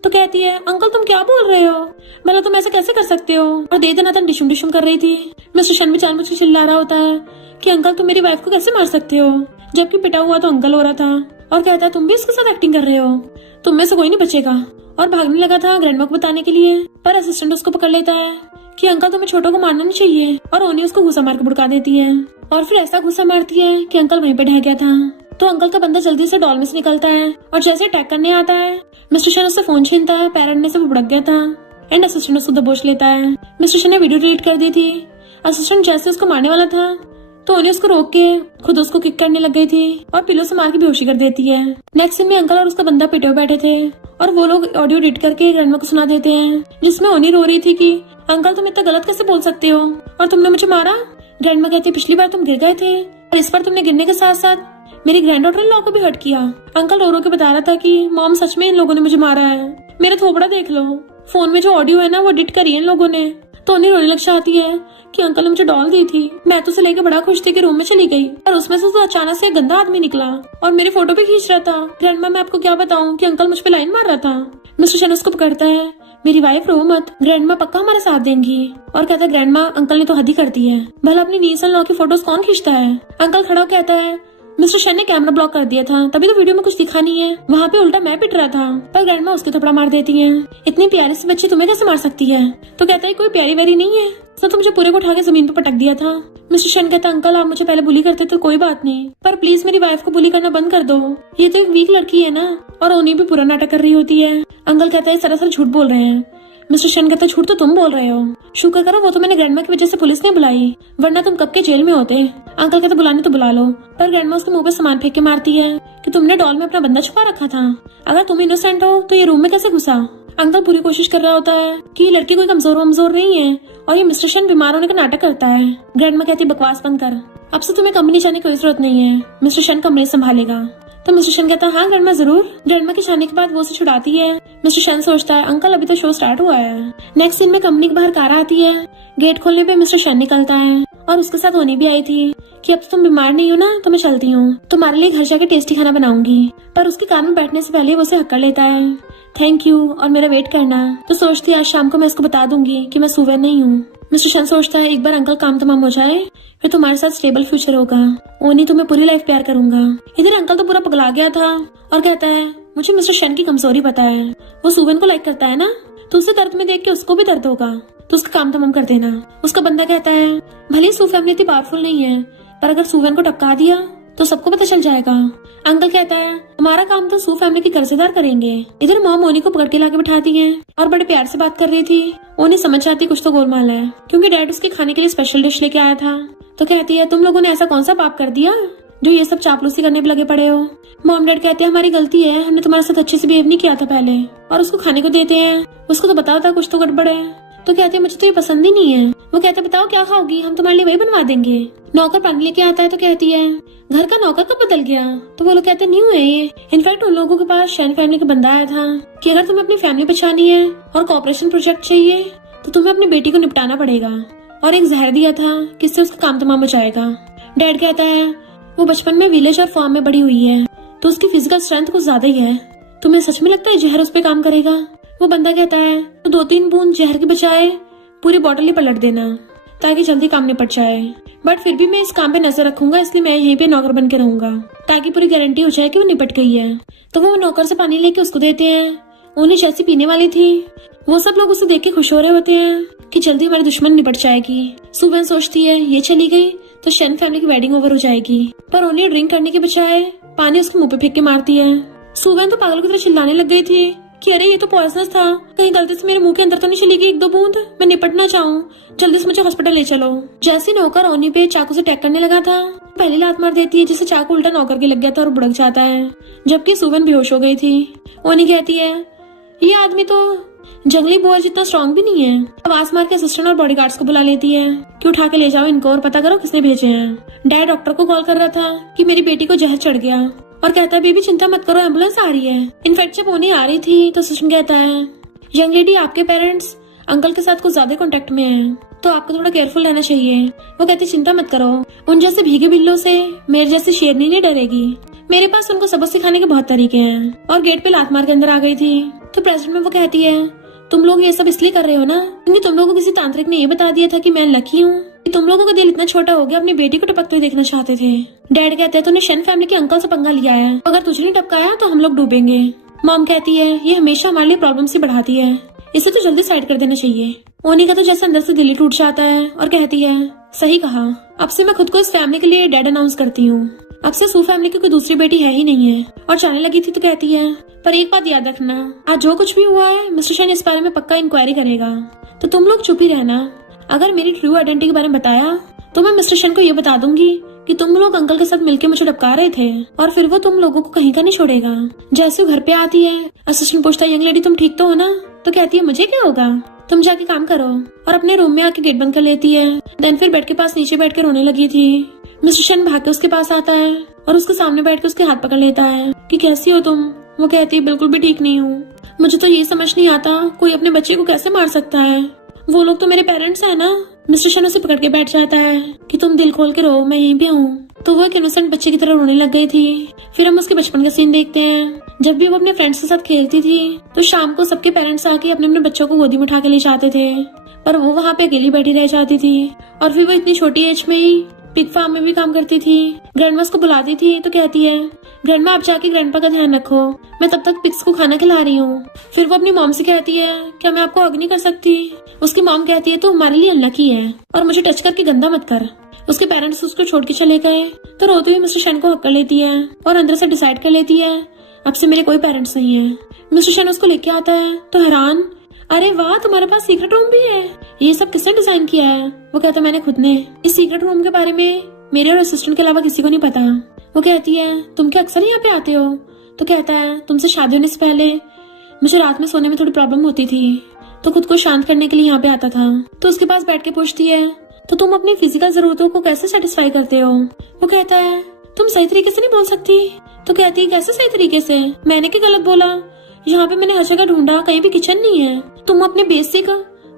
तो कहती है, अंकल तुम क्या बोल रहे हो? मतलब तुम ऐसे कैसे कर सकते हो? और दे दनादन डिशुम डिशुम कर रही थी। मिस्टर शेन भी जानबूझ के चिल्ला रहा होता है कि अंकल तुम मेरी वाइफ को कैसे मार सकते हो, जबकि पिटा हुआ तो अंकल हो रहा था। और कहता है, तुम भी इसके साथ एक्टिंग कर रहे हो, तुम में से कोई नहीं बचेगा। और भागने लगा था ग्रैंडमा को बताने के लिए, पर असिस्टेंट उसको पकड़ लेता है कि अंकल तुम्हें छोटों को मारना नहीं चाहिए। और ओनी उसको घुसा मार के भुड़का देती है और फिर ऐसा घुसा मारती है कि अंकल वहीं पे ढह गया था। तो अंकल का बंदा जल्दी से डॉल में से निकलता है और जैसे अटैक करने आता है मिस्टर शेन उससे फोन छीनता है। पैर अड़ने से वो भुड़क गया था एंड असिस्टेंट उसको दबोच लेता है। मिस्टर शेन ने वीडियो डिलीट कर दी थी। असिस्टेंट जैसे उसको मारने वाला था तो ओनी उसको रोक के खुद उसको किक करने लग गई थी और पिलो से मार के बेहोशी कर देती है। नेक्स्ट सीन में अंकल और उसका बंदा पिटे हुए बैठे थे और वो लोग ऑडियो एडिट करके ग्रैंडमा को सुना देते हैं, जिसमें ओनी रो रही थी कि अंकल तुम इतना गलत कैसे बोल सकते हो और तुमने मुझे मारा। ग्रैंडमा कहती है, पिछली बार तुम गिर गए थे और इस बार तुमने गिरने के साथ साथ मेरी ग्रैंड डॉटर इन लोगों को भी हर्ट किया। अंकल रो रो के बता रहा था कि मॉम सच में इन लोगों ने मुझे मारा है, मेरा थोबड़ा देख लो, फोन में जो ऑडियो है ना वो एडिट करी है इन लोगों ने। तो उन्हें रोने लग जाती है कि अंकल ने मुझे डॉल दी थी, मैं तो उसे लेके बड़ा खुश थी कि रूम में चली गई और उसमें से तो अचानक से एक गंदा आदमी निकला और मेरी फोटो भी खींच रहा था। ग्रैंडमा मैं आपको क्या बताऊं कि अंकल मुझ पे लाइन मार रहा था। मिस्टर शेन उसको पकड़ता है, मेरी वाइफ रो मत, ग्रैंडमा पक्का हमारा साथ देंगी। और कहता है, ग्रैंडमा अंकल ने तो हद ही कर दी है, भला अपनी नीस इन लॉ की फोटोज कौन खींचता है। अंकल खड़ा होकर कहता है, मिस्टर शेन ने कैमरा ब्लॉक कर दिया था तभी तो वीडियो में कुछ दिखा नहीं है, वहाँ पे उल्टा मैं पिट रहा था। पर ग्रैंडमा उसके थप्पड़ मार देती है, इतनी प्यारी सी बच्ची तुम्हें कैसे मार सकती है। तो कहता है, कोई प्यारी वेरी नहीं है, तो मुझे पूरे को उठा के जमीन पे पटक दिया था। मिस्टर शेन कहता, अंकल आप मुझे पहले बुली करते तो कोई बात नहीं, पर प्लीज मेरी वाइफ को बुली करना बंद कर दो, ये तो एक वीक लड़की है ना। और ओनी भी पूरा नाटक कर रही होती है। अंकल कहता है, सरासर झूठ बोल रहे हैं। मिस्टर शेन कहता है, झूठ तो तुम बोल रहे हो, शुक्र करो वो तो मैंने ग्रैंडमा की वजह से पुलिस नहीं बुलाई, वरना तुम कब के जेल में होते। अंकल कहते, बुलाने तो बुला लो, पर ग्रैंडमा उसके मुंह पे सामान फेंक के मारती है कि तुमने डॉल में अपना बंदा छुपा रखा था, अगर तुम इनोसेंट हो तो ये रूम में कैसे घुसा। अंकल पूरी कोशिश कर रहा होता है कि ये लड़की कोई कमजोर नहीं है और ये मिस्टर शेन बीमार होने का नाटक करता है। ग्रैंडमा कहती, बकवास बंद कर, अब से तुम्हें कंपनी जाने की कोई जरूरत नहीं है, मिस्टर शेन कमरे संभालेगा। तो मिस्टर शेन कहता है, हाँ ग्रैंडमा जरूर। ग्रैंडमा के जाने के बाद वो उसे छुड़ाती है। मिस्टर शेन सोचता है, अंकल अभी तो शो स्टार्ट हुआ है। नेक्स्ट सीन में कंपनी के बाहर कार आती है गेट खोलने पे मिस्टर शन निकलता है और उसके साथ होनी भी आई थी कि अब तो तुम बीमार नहीं हो ना, तो मैं चलती हूँ, तुम्हारे लिए घर जाके टेस्टी खाना बनाऊंगी। पर उसकी कार में बैठने से पहले वो उसे हक्कड़ लेता है, थैंक यू और मेरा वेट करना। तो सोचती है आज शाम को मैं इसको बता दूंगी कि मैं सुवेन नहीं हूँ। मिस्टर शन सोचता है एक बार अंकल काम तमाम हो जाए फिर तुम्हारे साथ स्टेबल फ्यूचर होगा, ओनी तुम्हें पूरी लाइफ प्यार करूंगा। इधर अंकल तो पूरा पगला गया था और कहता है मुझे मिस्टर शन की कमजोरी पता है, वो सुवेन को लाइक करता है ना, तो उसे दर्द में देख के उसको भी दर्द होगा, तो उसका काम तमाम कर देना। उसका बंदा कहता है भले सू फैमिली इतनी पावरफुल नहीं है पर अगर सुवेन को टपका दिया तो सबको पता चल जाएगा। अंकल कहता है हमारा काम तो सू फैमिली के कर्जेदार करेंगे। इधर मॉम ओनी को पकड़ के लाके बिठाती है और बड़े प्यार से बात कर रही थी। ओनी समझ जाती कुछ तो गोलमाल है क्योंकि डैड उसके खाने के लिए स्पेशल डिश लेके आया था। तो कहती है तुम लोगों ने ऐसा कौन सा पाप कर दिया जो ये सब चापलूसी करने पे लगे पड़े हो। मॉम डैड कहते हैं हमारी गलती है, हमने तुम्हारे साथ अच्छे से बिहेव नहीं किया था पहले। और उसको खाने को देते हैं, उसको तो बताओ था कुछ तो गड़बड़ है। तो कहते हैं मुझे तो ये पसंद ही नहीं है। वो कहते हैं बताओ क्या खाओगी, हम तुम्हारे लिए वही बनवा देंगे। नौकर पानी लेके आता है तो कहती है घर का नौकर कब बदल गया। तो वो लोग कहते हैं न्यू है ये। इनफैक्ट उन लोगों के पास शैन फैमिली का बंदा आया था कि अगर तुम्हें अपनी फैमिली बचानी है और कॉपरेशन प्रोजेक्ट चाहिए तो तुम्हें अपनी बेटी को निपटाना पड़ेगा, और एक जहर दिया था किससे उसका काम तमाम हो जाएगा। डैड कहता है वो बचपन में विलेज और फार्म में बड़ी हुई है तो उसकी फिजिकल स्ट्रेंथ कुछ ज्यादा ही है, तुम्हें सच में लगता है जहर उस पे काम करेगा। वो बंदा कहता है तो 2-3 बूंद जहर के बजाय पूरी बॉटल ही पलट देना ताकि जल्दी काम निपट जाए, बट फिर भी मैं इस काम पे नजर रखूंगा इसलिए मैं यहीं पे नौकर बन के रहूंगा ताकि पूरी गारंटी हो जाए कि वो निपट गई है। तो वो नौकर से पानी लेके उसको देते हैं। उन्हें जैसी पीने वाली थी वो सब लोग उसे देख के खुश हो रहे होते हैं कि जल्दी हमारी दुश्मन निपट जाएगी। सुवेन सोचती है ये चली गई तो शन फैमिली की वेडिंग ओवर हो जाएगी, पर उन्हें ड्रिंक करने के बजाय पानी उसके मुंह पे फेंक के मारती है। सुवेन तो पागल की तरह चिल्लाने लग गई थी कि अरे ये तो पॉइजनस था, कहीं गलती से मेरे मुंह के अंदर तो नहीं चली गई 1-2 बूंद, मैं निपटना चाहूँ, जल्दी से मुझे हॉस्पिटल ले चलो। जैसे नौकर ओनी पे चाकू से अटैक करने लगा था पहली लात मार देती है जिससे चाकू उल्टा नौकर के लग गया था और बुड़क जाता है, जबकि सुवेन बेहोश हो गई थी। ओनी कहती है ये आदमी तो जंगली बोर जितना स्ट्रॉन्ग भी नहीं है। आवाज मार के असिस्टेंट और बॉडीगार्ड्स को बुला लेती है कि उठा के ले जाओ इनको और पता करो किसने भेजे हैं। डैड डॉक्टर को कॉल कर रहा था कि मेरी बेटी को जहर चढ़ गया और कहता है बेबी चिंता मत करो एम्बुलेंस आ रही है। इनफैक्ट जब ओनी आ रही थी तो असिस्टेंट कहता है यंग लेडी आपके पेरेंट्स अंकल के साथ कुछ ज्यादा कॉन्टेक्ट में है तो आपको थोड़ा केयरफुल रहना चाहिए। वो कहती चिंता मत करो, उन जैसे भीगे बिल्लों से मेरे जैसी शेरनी नहीं डरेगी, मेरे पास उनको सबक सिखाने के बहुत तरीके हैं। और गेट पे लात मार के अंदर आ गई थी। तो प्रेसिडेंट में वो कहती है तुम लोग ये सब इसलिए कर रहे हो ना क्योंकि तुम लोगों को किसी तांत्रिक ने ये बता दिया था कि मैं लकी हूँ, तुम लोगों का दिल इतना छोटा हो गया अपनी बेटी को टपकते हुए देखना चाहते थे। डैड कहते हैं तूने शन फैमिली के अंकल से पंगा लिया है, अगर तुझे नहीं टपकाया तो हम लोग डूबेंगे। मॉम कहती है ये हमेशा हमारे लिए प्रॉब्लम ही बढ़ाती है, इसे तो जल्दी साइड कर देना चाहिए। ओनी का तो जैसे अंदर से दिल ही टूट जाता है और कहती है सही कहा, अब से मैं खुद को इस फैमिली के लिए डैड अनाउंस करती हूँ, अब से सू फैमिली की कोई दूसरी बेटी है ही नहीं है। और जाने लगी थी तो कहती है पर एक बात याद रखना, आज जो कुछ भी हुआ है मिस्टर शन इस बारे में पक्का इंक्वायरी करेगा, तो तुम लोग चुप ही रहना। अगर मेरी ट्रू आइडेंटिटी के बारे में बताया तो मैं मिस्टर शन को ये बता दूंगी कि तुम लोग अंकल के साथ मिलकर मुझे टपका रहे थे और फिर वो तुम लोगों को कहीं का नहीं छोड़ेगा। जैसे वो घर पे आती है असिस्टेंट पूछता है यंग लेडी तुम ठीक तो हो ना। तो कहती है मुझे क्या होगा, तुम जाके काम करो, और अपने रूम में आके गेट बंद कर लेती है। देन फिर बेड के पास नीचे बैठ के रोने लगी थी। मिस्टर शन भाग के उसके पास आता है और उसके सामने बैठ के उसके हाथ पकड़ लेता है कि कैसी हो तुम। वो कहती है बिल्कुल भी ठीक नहीं हूँ, मुझे तो ये समझ नहीं आता कोई अपने बच्चे को कैसे मार सकता है, वो लोग तो मेरे पेरेंट्स है ना। मिस्टर शन उसे पकड़ के बैठ जाता है कि तुम दिल खोल के रो, मैं यहीं पे हूँ। तो वो एक इनोसेंट बच्चे की तरह रोने लग गई थी। फिर हम उसके बचपन का सीन देखते हैं, जब भी वो अपने फ्रेंड्स के साथ खेलती थी तो शाम को सबके पेरेंट्स आके अपने अपने बच्चों को गोदी में उठा के ले जाते थे, पर वो वहाँ पे अकेली बैठी रह जाती थी। और फिर वो इतनी छोटी एज में ही पिग फार्म में भी काम करती थी। ग्रैंडमा उसको बुलाती थी तो कहती है ग्रैंडमा आप जाके ग्रैंडपा का ध्यान रखो, मैं तब तक पिग्स को खाना खिला रही हूँ। फिर वो अपनी मॉम से कहती है क्या मैं आपको हग नहीं कर सकती। उसकी मॉम कहती है तो हमारे लिए अनलकी है और मुझे टच करके गंदा मत कर। उसके पेरेंट्स उसको छोड़ के चले गए तो रोते हुए मिस्टर शन को हक कर लेती है और अंदर से डिसाइड कर लेती है अब से मेरे कोई पेरेंट्स नहीं है। मिस्टर शन उसको लेके आता है तो हैरान, अरे वाह तुम्हारे पास सीक्रेट रूम भी है, ये सब किसने डिजाइन किया है। वो कहता मैंने खुद ने। इस सीक्रेट रूम के बारे में मेरे और असिस्टेंट के अलावा किसी को नहीं पता। वो कहती है तुम क्या अक्सर यहाँ पे आते हो। तो कहता है तुमसे शादी होने से पहले मुझे रात में सोने में थोड़ी प्रॉब्लम होती थी तो खुद को शांत करने के लिए यहाँ पे आता था। तो उसके पास बैठ के पूछती है तो तुम अपनी फिजिकल जरूरतों को कैसे सेटिस्फाई करते हो। वो कहता है तुम सही तरीके से नहीं बोल सकती। तो कहती है कैसे सही तरीके से, मैंने क्या गलत बोला, यहाँ पे मैंने हर जगह ढूंढा कहीं भी किचन नहीं है। तुम अपने बेसिक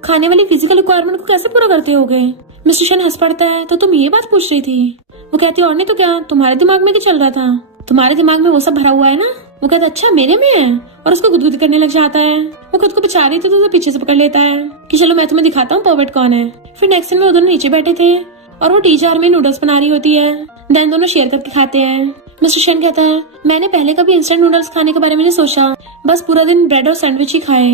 खाने वाली फिजिकल रिक्वायरमेंट को कैसे पूरा करते होगे? मिस्टर शन हंस पड़ता है, तो तुम ये बात पूछ रही थी? वो कहती है और नहीं तो क्या, तुम्हारे दिमाग में क्या चल रहा था? तुम्हारे दिमाग में वो सब भरा हुआ है ना? वो कहता अच्छा मेरे में है, और उसको गुदगुदी करने लग जाता है। वो खुद को बचा रही थी तो उसे पीछे से पकड़ लेता है कि चलो मैं तुम्हें दिखाता हूँ पर्वर्ट कौन है। फिर नेक्स्ट सीन में दोनों नीचे बैठे थे और वो टी जार में नूडल्स बना रही होती है। देन दोनों शेयर करके खाते हैं। मिस्टर शन कहता है मैंने पहले कभी इंस्टेंट नूडल्स खाने के बारे में नहीं सोचा, बस पूरा दिन ब्रेड और सैंडविच ही खाए।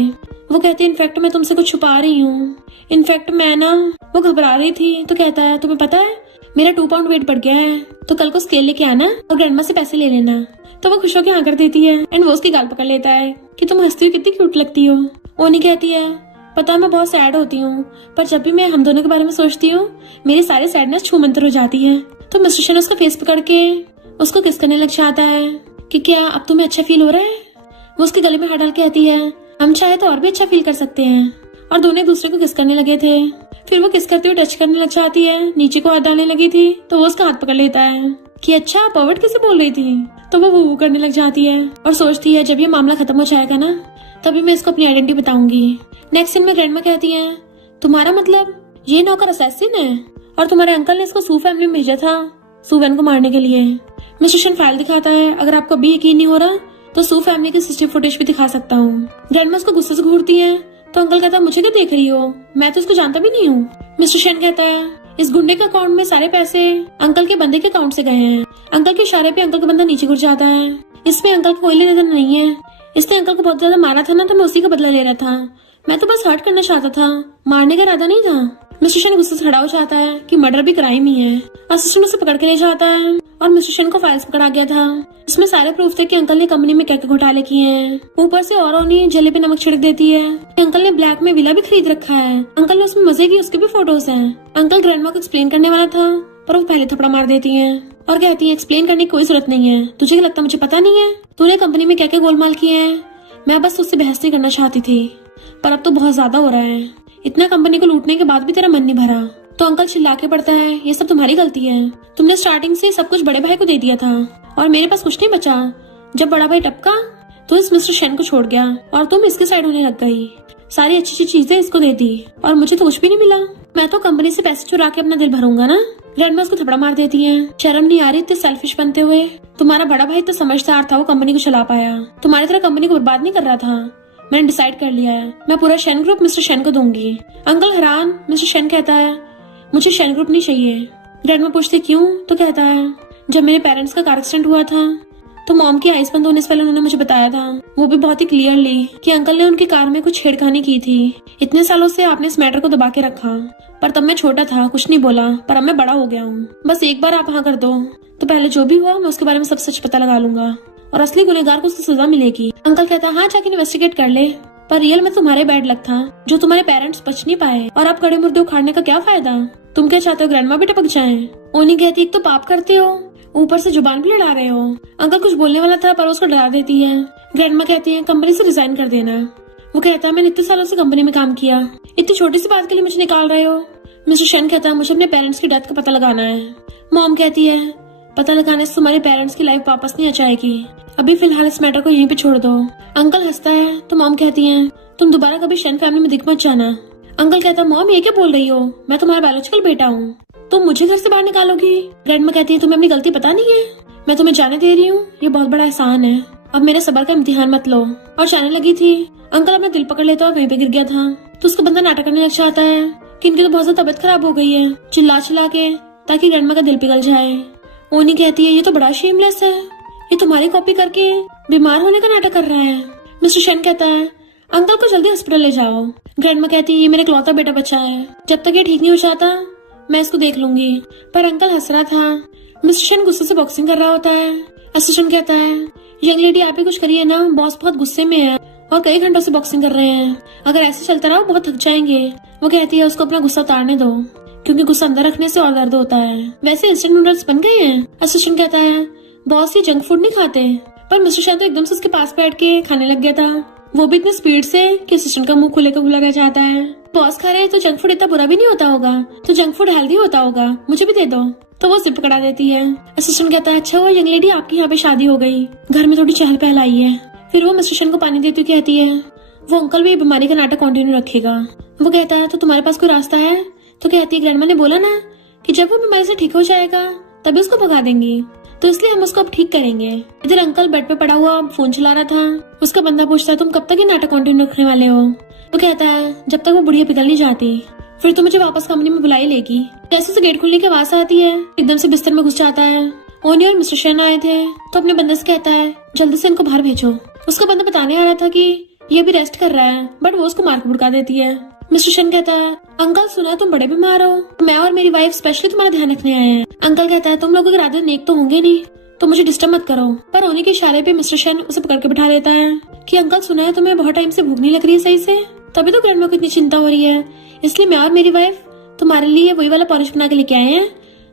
वो कहती है इनफैक्ट मैं तुमसे कुछ छुपा रही हूँ, इनफैक्ट मैं ना। वो घबरा रही थी तो कहता है तुम्हें पता है मेरा 2 पाउंड वेट बढ़ गया है, तो कल को स्केल लेके आना और ग्रैंडमा से पैसे ले लेना। तो वो खुश होकर हाँ कर देती है एंड वो उसकी गाल पकड़ लेता है कि तुम हंसती हो कितनी क्यूट लगती हो। ओनी कहती है पता मैं बहुत सैड होती हूँ, पर जब भी मैं हम दोनों के बारे में सोचती हूँ मेरी सारी सैडनेस छूमंतर हो जाती है। तो मिस्टर शन उसका फेस पकड़ के उसको किस करने लग जाता है कि क्या अब तुम्हें अच्छा फील हो रहा है? वो उसके गले में हाथ डाल कहती है हम चाहे तो और भी अच्छा फील कर सकते हैं। और दोनों एक दूसरे को किस करने लगे थे। फिर वो किस करते हुए टच करने लग जाती है, नीचे को हाथ डालने लगी थी तो वो उसका हाथ पकड़ लेता है कि अच्छा पर्वर्ट किसे बोल रही थी। तो वो करने लग जाती है और सोचती है जब ये मामला खत्म हो जाएगा ना तभी मैं इसको अपनी आइडेंटिटी बताऊंगी। नेक्स्ट सीन में ग्रैंडमा कहती है तुम्हारा मतलब ये नौकर असैसिन है और तुम्हारे अंकल ने इसको सू फैमिली में भेजा था सुवेन को मारने के लिए। मिस्टर शन फाइल दिखाता है, अगर आपको अभी यकीन नहीं हो रहा तो सू फैमिली की सीसीटीवी फुटेज भी दिखा सकता हूँ। ग्रैंडमा उसको गुस्से से घूरती है तो अंकल कहता है मुझे क्या देख रही हो, मैं तो उसको जानता भी नहीं हूँ। मिस्टर शन कहता है इस गुंडे के अकाउंट में सारे पैसे अंकल के बंदे के अकाउंट से गए हैं। अंकल के इशारे पे अंकल का बंदा नीचे गिर जाता है। इसमें अंकल का कोई लेना देना नहीं है, इसने अंकल को बहुत ज्यादा मारा था ना तो मैं उसी का बदला ले रहा था। मैं तो बस हर्ट करना चाहता था, मारने का इरादा नहीं था। मिस्टर शन गुस्से से खड़ा हो जाता है कि मर्डर भी क्राइम ही है। असिस्टेंट उसे पकड़ के ले जाता है और मिस्टर शन को फाइल्स पकड़ा गया था। इसमें सारे प्रूफ थे कि अंकल ने कंपनी में क्या क्या घोटाले किए हैं। ऊपर से और उन्हें जले पे नमक छिड़क देती है कि अंकल ने ब्लैक में विला भी खरीद रखा है, अंकल ने उसमें मजे की उसके भी फोटोज हैं। अंकल ग्रैंडमा को एक्सप्लेन करने वाला था पर वो पहले थपड़ा मार देती है और कहती है एक्सप्लेन करने की कोई जरूरत नहीं है, तुझे क्या लगता मुझे पता नहीं है तूने कंपनी में क्या क्या गोलमाल किए हैं? मैं बस उससे बहस नहीं करना चाहती थी, पर अब तो बहुत ज्यादा हो रहा है, इतना कंपनी को लूटने के बाद भी तेरा मन नहीं भरा। तो अंकल चिल्ला के पड़ता है ये सब तुम्हारी गलती है, तुमने स्टार्टिंग से सब कुछ बड़े भाई को दे दिया था और मेरे पास कुछ नहीं बचा। जब बड़ा भाई टपका तो इस मिस्टर शन को छोड़ गया और तुम इसके साइड होने लग गई, सारी अच्छी अच्छी चीजें इसको दे दी और मुझे तो कुछ भी नहीं मिला। मैं तो कंपनी से पैसे चुरा के अपना दिल भरूंगा ना। ग्रैंडमा उसको थपड़ा मार देती है, शर्म नहीं आ रही इतने सेल्फिश बनते हुए? तुम्हारा बड़ा भाई तो समझदार था, वो कंपनी को चला पाया, तुम्हारी तरह कंपनी को बर्बाद नहीं कर रहा था। मैंने डिसाइड कर लिया है मैं पूरा शन ग्रुप मिस्टर शन को दूंगी। अंकल हैरान। मिस्टर शन कहता है मुझे शन ग्रुप नहीं चाहिए। ग्रैंडमा पूछती क्यों? तो कहता है जब मेरे पेरेंट्स का कार एक्सीडेंट हुआ था तो मॉम की आइस बंद होने से पहले उन्होंने मुझे बताया था, वो भी बहुत ही क्लियरली, कि अंकल ने उनकी कार में कुछ छेड़खानी की थी। इतने सालों से आपने इस मैटर को दबा के रखा, पर तब मैं छोटा था कुछ नहीं बोला, पर अब मैं बड़ा हो गया हूँ। बस एक बार आप हाँ कर दो तो पहले जो भी हुआ मैं उसके बारे में सब सच पता लगा लूंगा और असली गुनहगार को उसकी सजा मिलेगी। अंकल कहता है हाँ जाके इन्वेस्टिगेट कर ले, पर रियल में तुम्हारे बैड लक था जो तुम्हारे पेरेंट्स बच नहीं पाए, और अब कड़े मुर्दे उखाड़ने का क्या फायदा? तुम क्या चाहते हो ग्रैंडमा भी टपक जाएं? ओनी कहती एक तो पाप करते हो ऊपर से जुबान भी लड़ा रहे हो। अंकल कुछ बोलने वाला था पर उसको डरा देती है। ग्रैंडमा कहती है कंपनी से रिजाइन कर देना। वो कहता है मैंने इतने सालों से कंपनी में काम किया, इतनी छोटी सी बात के लिए मुझे निकाल रहे हो। मिस्टर शन कहता है मुझे अपने पेरेंट्स की डेथ का पता लगाना है। मॉम कहती है पता लगाने से तुम्हारे पेरेंट्स की लाइफ वापस नहीं आ जाएगी, अभी फिलहाल इस मैटर को यहीं पे छोड़ दो। अंकल हंसता है तो मॉम कहती है तुम दोबारा कभी शन फैमिली में दिख मत जाना। अंकल कहता है मॉम ये क्या बोल रही हो, मैं तुम्हारा बायोलॉजिकल बेटा हूँ, तुम मुझे घर से बाहर निकालोगी? ग्रैंडमा कहती है तुम्हें अपनी गलती पता नहीं है, मैं तुम्हें जाने दे रही हूँ, ये बहुत बड़ा एहसान है, अब मेरे सब्र का इम्तिहान मत लो। और जाने लगी थी। अंकल अपना दिल पकड़ लेता और वहीं पे गिर गया था तो उसका बंदा नाटक करने लग जाता है कि इनकी तो बहुत ज्यादा तबियत खराब हो गई है, चिल्ला चिल्ला के ताकि ग्रैंडमा का दिल पिघल जाए। ओनी कहती है ये तो बड़ा शेमलेस है, ये तुम्हारी कॉपी करके बीमार होने का नाटक कर रहा है। मिस्टर शन कहता है अंकल को जल्दी हॉस्पिटल ले जाओ। ग्रैंडमा कहती है ये मेरे इकलौता बेटा बच्चा है, जब तक ये ठीक नहीं हो जाता मैं इसको देख लूंगी। पर अंकल हंस रहा था। मिस्टर शन गुस्से से बॉक्सिंग कर रहा होता है। असिस्टेंट कहता है यंग लेडी आप ही कुछ करिए ना, बॉस बहुत गुस्से में है और कई घंटों से बॉक्सिंग कर रहे हैं, अगर ऐसे चलता रहा बहुत थक जाएंगे। वो कहती है उसको अपना गुस्सा उतारने दो क्योंकि गुस्सा अंदर रखने से और दर्द होता है। वैसे इंस्टेंट नूडल्स बन गए हैं। असिस्टेंट कहता है बॉस ये जंक फूड नहीं खाते, पर मिस्टर शन तो एकदम से उसके पास बैठ के खाने लग गया था, वो भी इतने स्पीड से कि असिस्टेंट का मुंह खुले का खुला रह जाता है। बॉस खा रहे हैं तो जंक फूड इतना बुरा भी नहीं होता होगा, तो जंक फूड हेल्दी होता होगा, मुझे भी दे दो। तो वो जिप पकड़ा देती है। असिस्टेंट कहता है अच्छा हुआ यंग लेडी आपकी यहाँ पे शादी हो गई, घर में थोड़ी चहल पहल आई है। फिर वो मिस्टर शन को पानी देती कहती है वो अंकल भी बीमारी का नाटक कंटिन्यू रखेगा, वो कहता है तो तुम्हारे पास कोई रास्ता है? तो कहती है ग्रैंडमा ने बोला ना कि जब वो बीमारी से ठीक हो जाएगा तभी उसको भगा देंगी, तो इसलिए हम उसको अब ठीक करेंगे। इधर अंकल बेड पे पड़ा हुआ फोन चला रहा था। उसका बंदा पूछता है तुम कब तक ये नाटक कंटिन्यू रखने वाले हो? तो कहता है जब तक वो बुढ़िया पिघल नहीं जाती, फिर तो मुझे वापस कंपनी में बुला ही लेगी। जैसे से गेट खुलने की आवाज आती है एकदम से बिस्तर में घुस जाता है। ओनी और मिस्टर शेन आए थे तो अपने बंदे से कहता है जल्दी से इनको बाहर भेजो। उसका बंदा बताने आ रहा था कि ये भी रेस्ट कर रहा है, बट वो उसको मार के भड़का देती है। मिस्टर शेन कहता है अंकल सुना तुम बड़े बीमार हो, मैं और मेरी वाइफ स्पेशली तुम्हारा ध्यान रखने आए हैं। अंकल कहता है तुम लोगों के इरादे नेक तो होंगे नहीं, तो मुझे डिस्टर्ब मत करो। पर ओनी के इशारे पे मिस्टर शेन उसे पकड़ के बिठा देता है कि अंकल सुना है तुम्हें बहुत टाइम से भूख नहीं लग रही है सही से, तभी तो ग्रैंडमा को इतनी चिंता हो रही है, इसलिए मैं और मेरी वाइफ तुम्हारे लिए वही वाला पॉलिश बना के लेके आए हैं